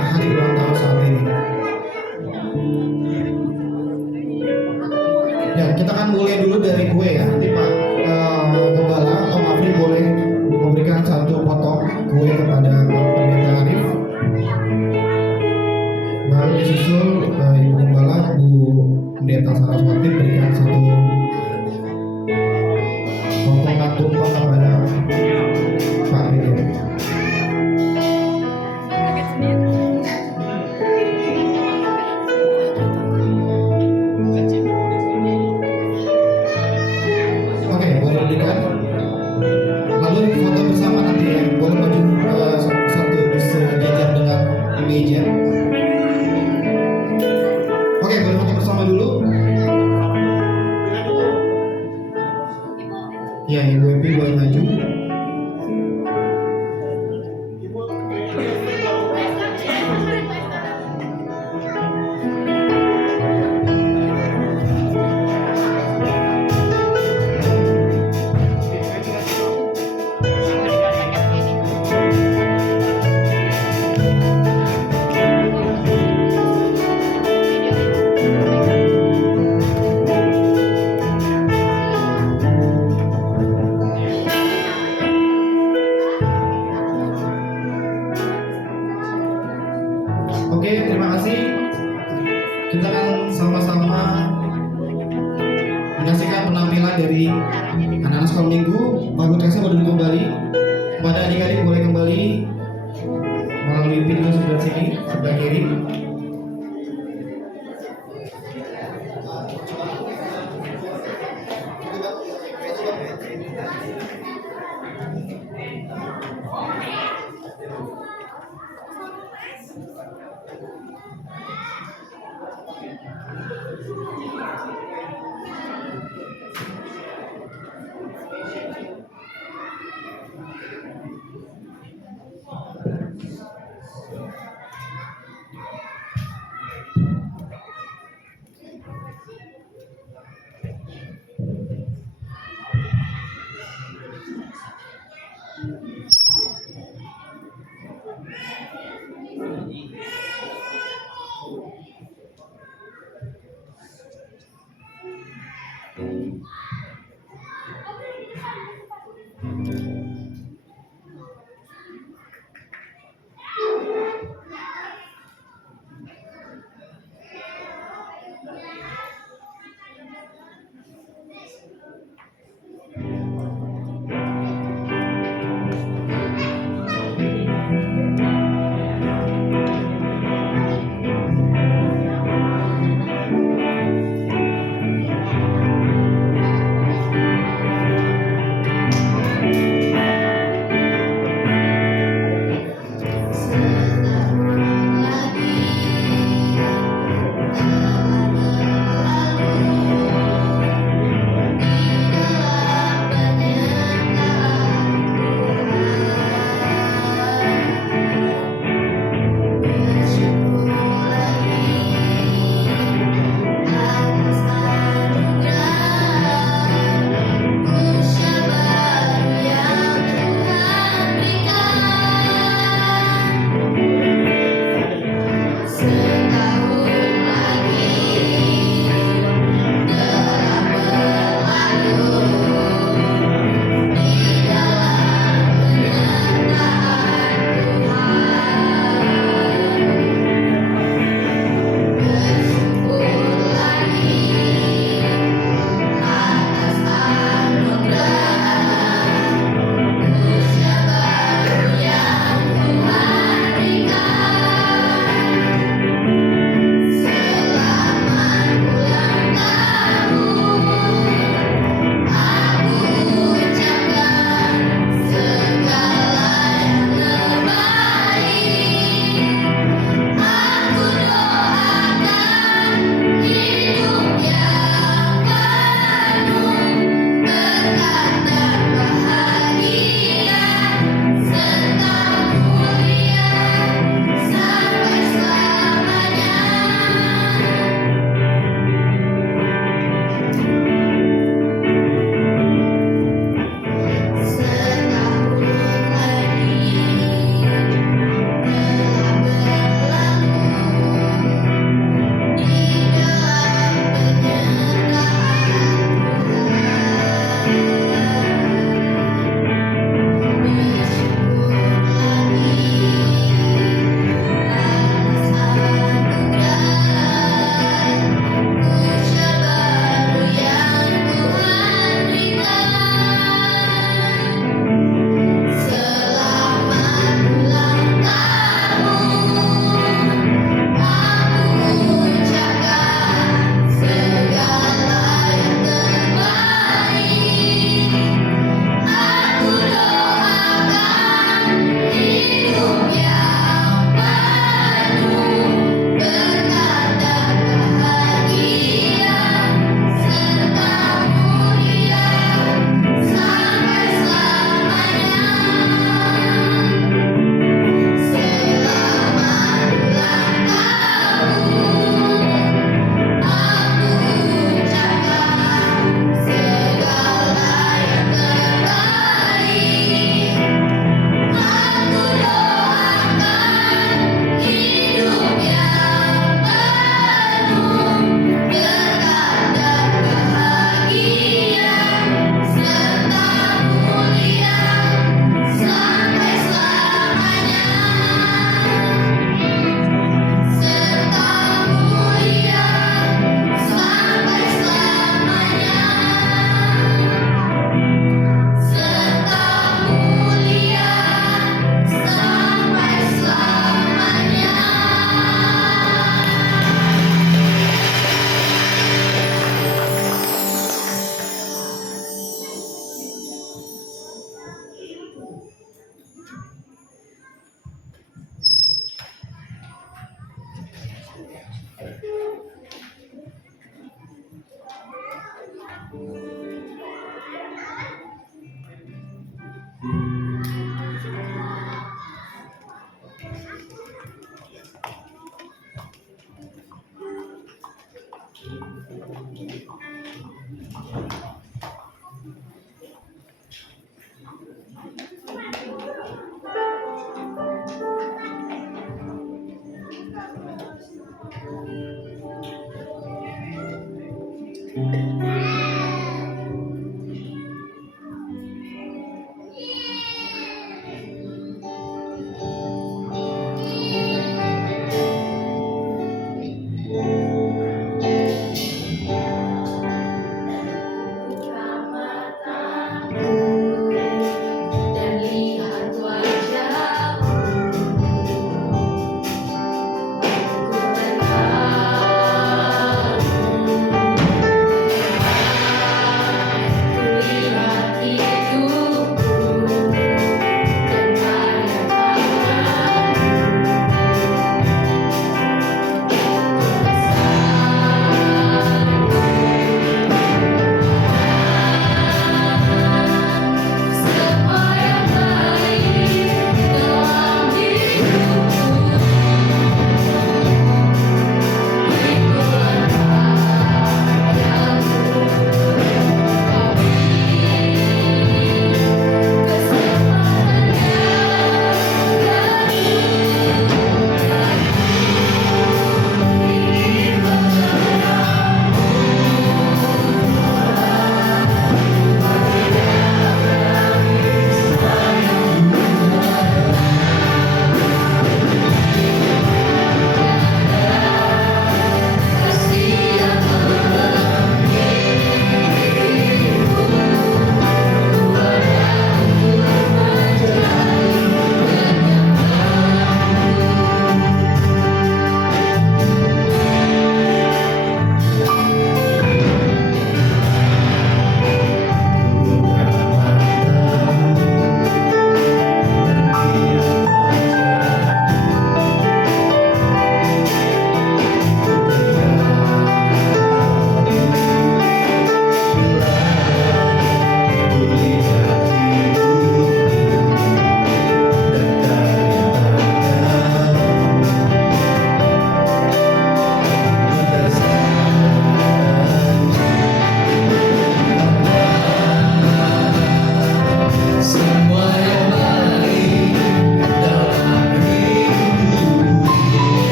hari ulang tahun saat ini. Ya, kita akan mulai dulu dari kue ya. Nanti Pak Gembala, Om Afri boleh memberikan satu potong kue kepada Pak Pendeta Arif. Baru disusul Ibu Gembala, Bu Pendeta Saraswati berikan satu tumpang kepada Pak Milo. Oke, boleh berikan. Lalu foto bersama nanti ya, boleh maju satu sejajar dengan meja. Oke, boleh foto bersama dulu. Ya, Ibu Epi boleh maju. Oke, terima kasih. Kita akan sama-sama menyaksikan penampilan dari anak-anak sekolah minggu. Pak Gutesa boleh duduk kembali. Pada adik-adik boleh kembali melalui pintu sebelah sini, sebelah kiri.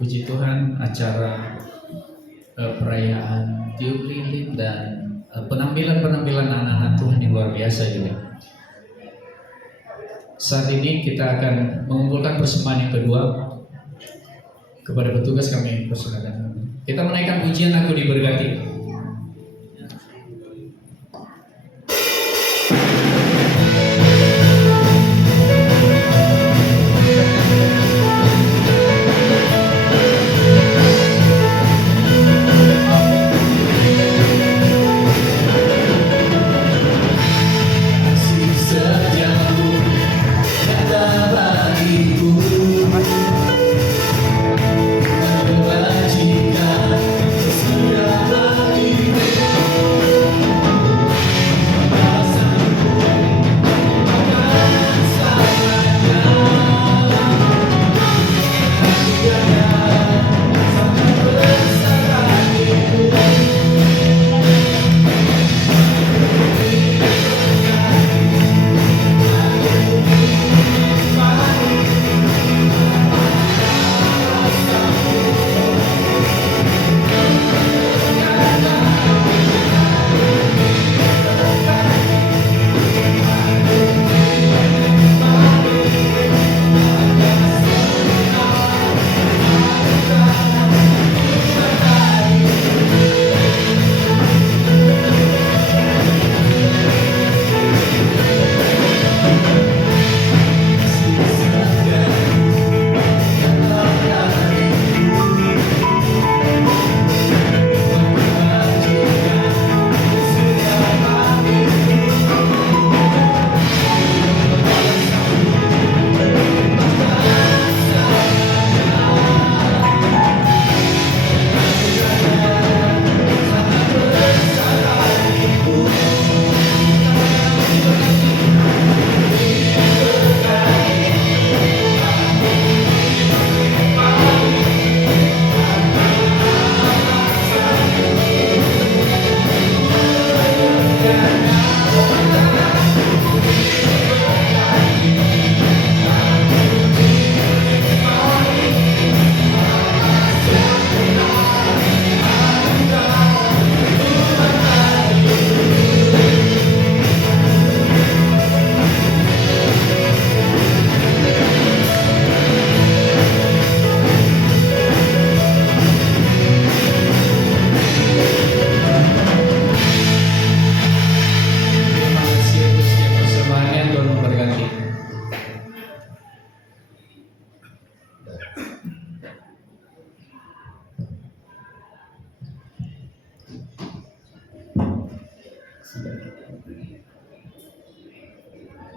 Puji Tuhan, acara perayaan tiup lilin dan penampilan-penampilan anak-anak Tuhan yang luar biasa juga. Saat ini kita akan mengumpulkan persembahan yang kedua. Kepada petugas kami persilakan. Kita menaikkan pujian Aku Diberkati.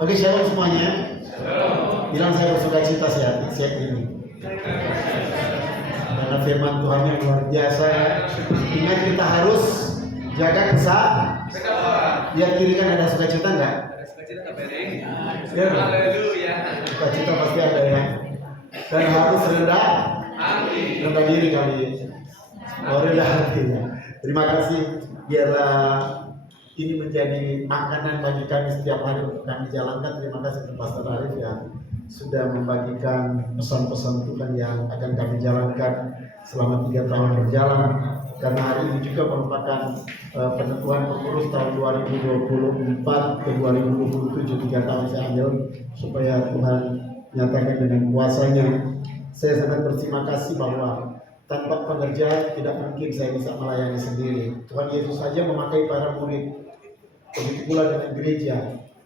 Oke, shalom semuanya. Bilang saya bersuka cita siap ini. Karena firman Tuhan yang luar biasa. Ingat kita harus jaga kesehatan. Lihat kiri kan ada sukacita enggak? Ada sukacita enggak, Bering? Ya. Haleluya. Sukacita pasti ada ya. Dan harus rendah. Amin. Rendah diri kali. Rendah hati. Terima kasih. Biarlah ini menjadi makanan bagi kami setiap hari untuk kami jalankan. Terima kasih kepada Pastor Arif yang sudah membagikan pesan-pesan Tuhan yang akan kami jalankan selama 3 tahun berjalan. Karena hari ini juga merupakan penentuan pengurus tahun 2024 ke 2027, 3 tahun saya ambil supaya Tuhan nyatakan dengan kuasanya. Saya sangat berterima kasih bahwa tanpa pengerjaan tidak mungkin saya bisa melayani sendiri. Tuhan Yesus saja memakai para murid. Begitu pula dengan gereja.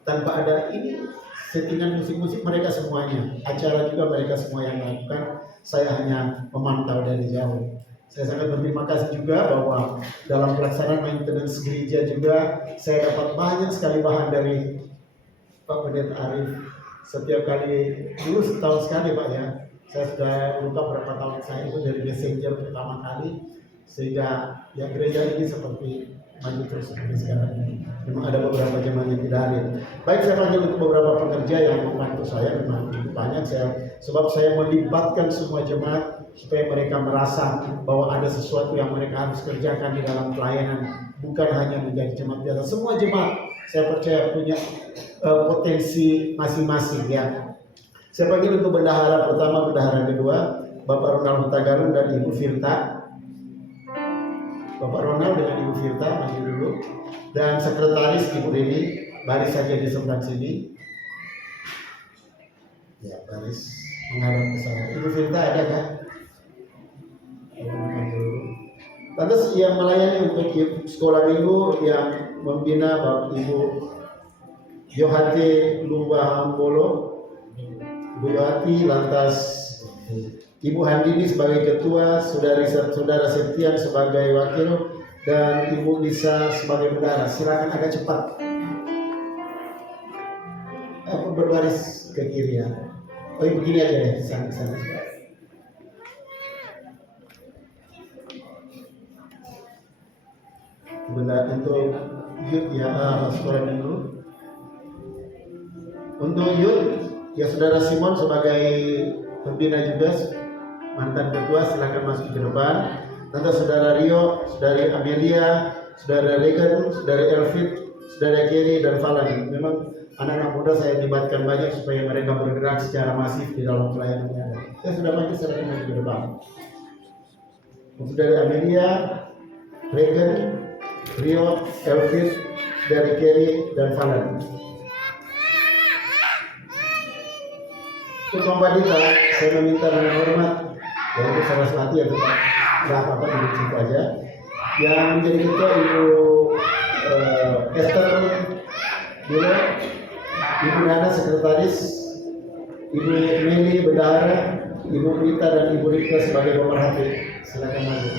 Tanpa ada ini settingan musik-musik mereka semuanya, acara juga mereka semua yang lakukan. Saya hanya memantau dari jauh. Saya sangat berterima kasih juga bahwa dalam pelaksanaan maintenance gereja juga saya dapat banyak sekali bahan dari Pak Pendeta Arif. Setiap kali dulu setahun sekali Pak ya. Saya sudah lupa berapa tahun saya itu dari messenger pertama kali, sehingga ya gereja ini seperti maju terus seperti sekarang ini. Memang ada beberapa jemaat yang tidak hadir. Baik, saya panggil untuk beberapa pekerja yang membantu saya, memang cukup banyak sebab saya melibatkan semua jemaat supaya mereka merasa bahwa ada sesuatu yang mereka harus kerjakan di dalam pelayanan, bukan hanya menjadi jemaat biasa. Semua jemaat saya percaya punya potensi masing-masing ya. Saya panggil untuk bendahara pertama, bendahara kedua. Bapak Ronald Hutagalung dan Ibu Firta. Bapak Ronald dengan Ibu Firta maju dulu, dan sekretaris Ibu Rini baris saja di sebelah sini. Ya, baris menghadap ke sana. Ibu Firta ada kan? Lantas yang melayani untuk sekolah minggu yang membina Bapak Ibu Yohati Lumba Hambolo, Ibu Yohati, lantas Ibu Handini sebagai ketua, Saudara Septian sebagai wakil, dan Ibu Lisa sebagai bendahara. Silakan agak cepat. Aku berbaris ke kiri ya. Oh, begini aja deh, sana. Benar, untuk youth ya, sekolah minggu. Untuk youth ya, Saudara Simon sebagai pembina juga, mantan ketua, silakan masuk ke depan. Nanti Saudara Rio, Saudari Amelia, Saudara Regan, Saudara Elvin, Saudara Kerry dan Falan. Memang anak-anak muda saya libatkan banyak supaya mereka bergerak secara masif di dalam pelayanan yang ada. Saya sudah maju, silakan maju ke depan. Saudara Amelia, Regan, Rio, Elvin, dari Kerry dan Falan. Untuk Kompandita, saya meminta dengan hormat yaitu Saraswati ya, tetap nggak apa-apa duduk situ aja. Yang menjadi ketua Ibu Esther dulu, Ibu Nana sekretaris, Ibu Meli bendahara, Ibu Rita dan Ibu Rita sebagai pemerhati. Silakan maju.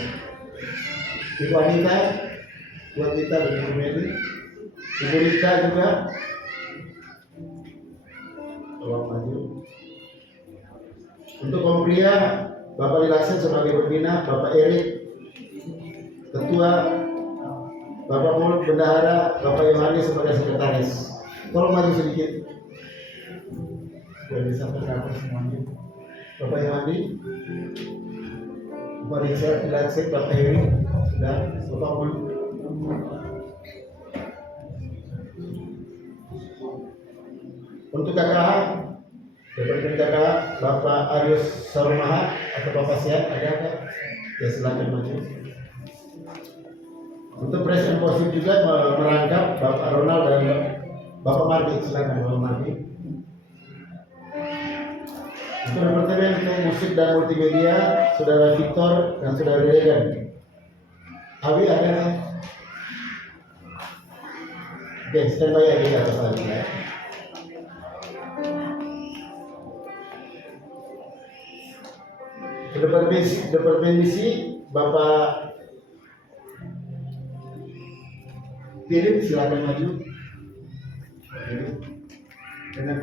Ibu Anita, buat kita dan Ibu Meli, Ibu Rita juga, tolong maju. Untuk kaum pria, Bapak Lilasen sebagai pembina, Bapak Erik ketua, Bapak Mulut bendahara, Bapak Yohanes sebagai sekretaris. Tolong maju sedikit. Sudah bisa berapa semuanya. Bapak Yohanes, Bapak Richard Lilasen, Bapak Erik, sudah, Bapak Mulut. Untuk KKH, Departemen KKH, Bapak Arius Sarumaha atau Bapak Sehat ada nggak? Ya silakan maju. Untuk presiden positif juga merangkap Bapak Ronald dan Bapak Mardi, silakan Bapak Mardi. Untuk Departemen Musik dan Multimedia, Saudara Victor dan Saudara Regan. Awi ada nggak? Oke, standby aja di atas lagi ya. Departemen misi Bapak Philip, silakan maju. Dengan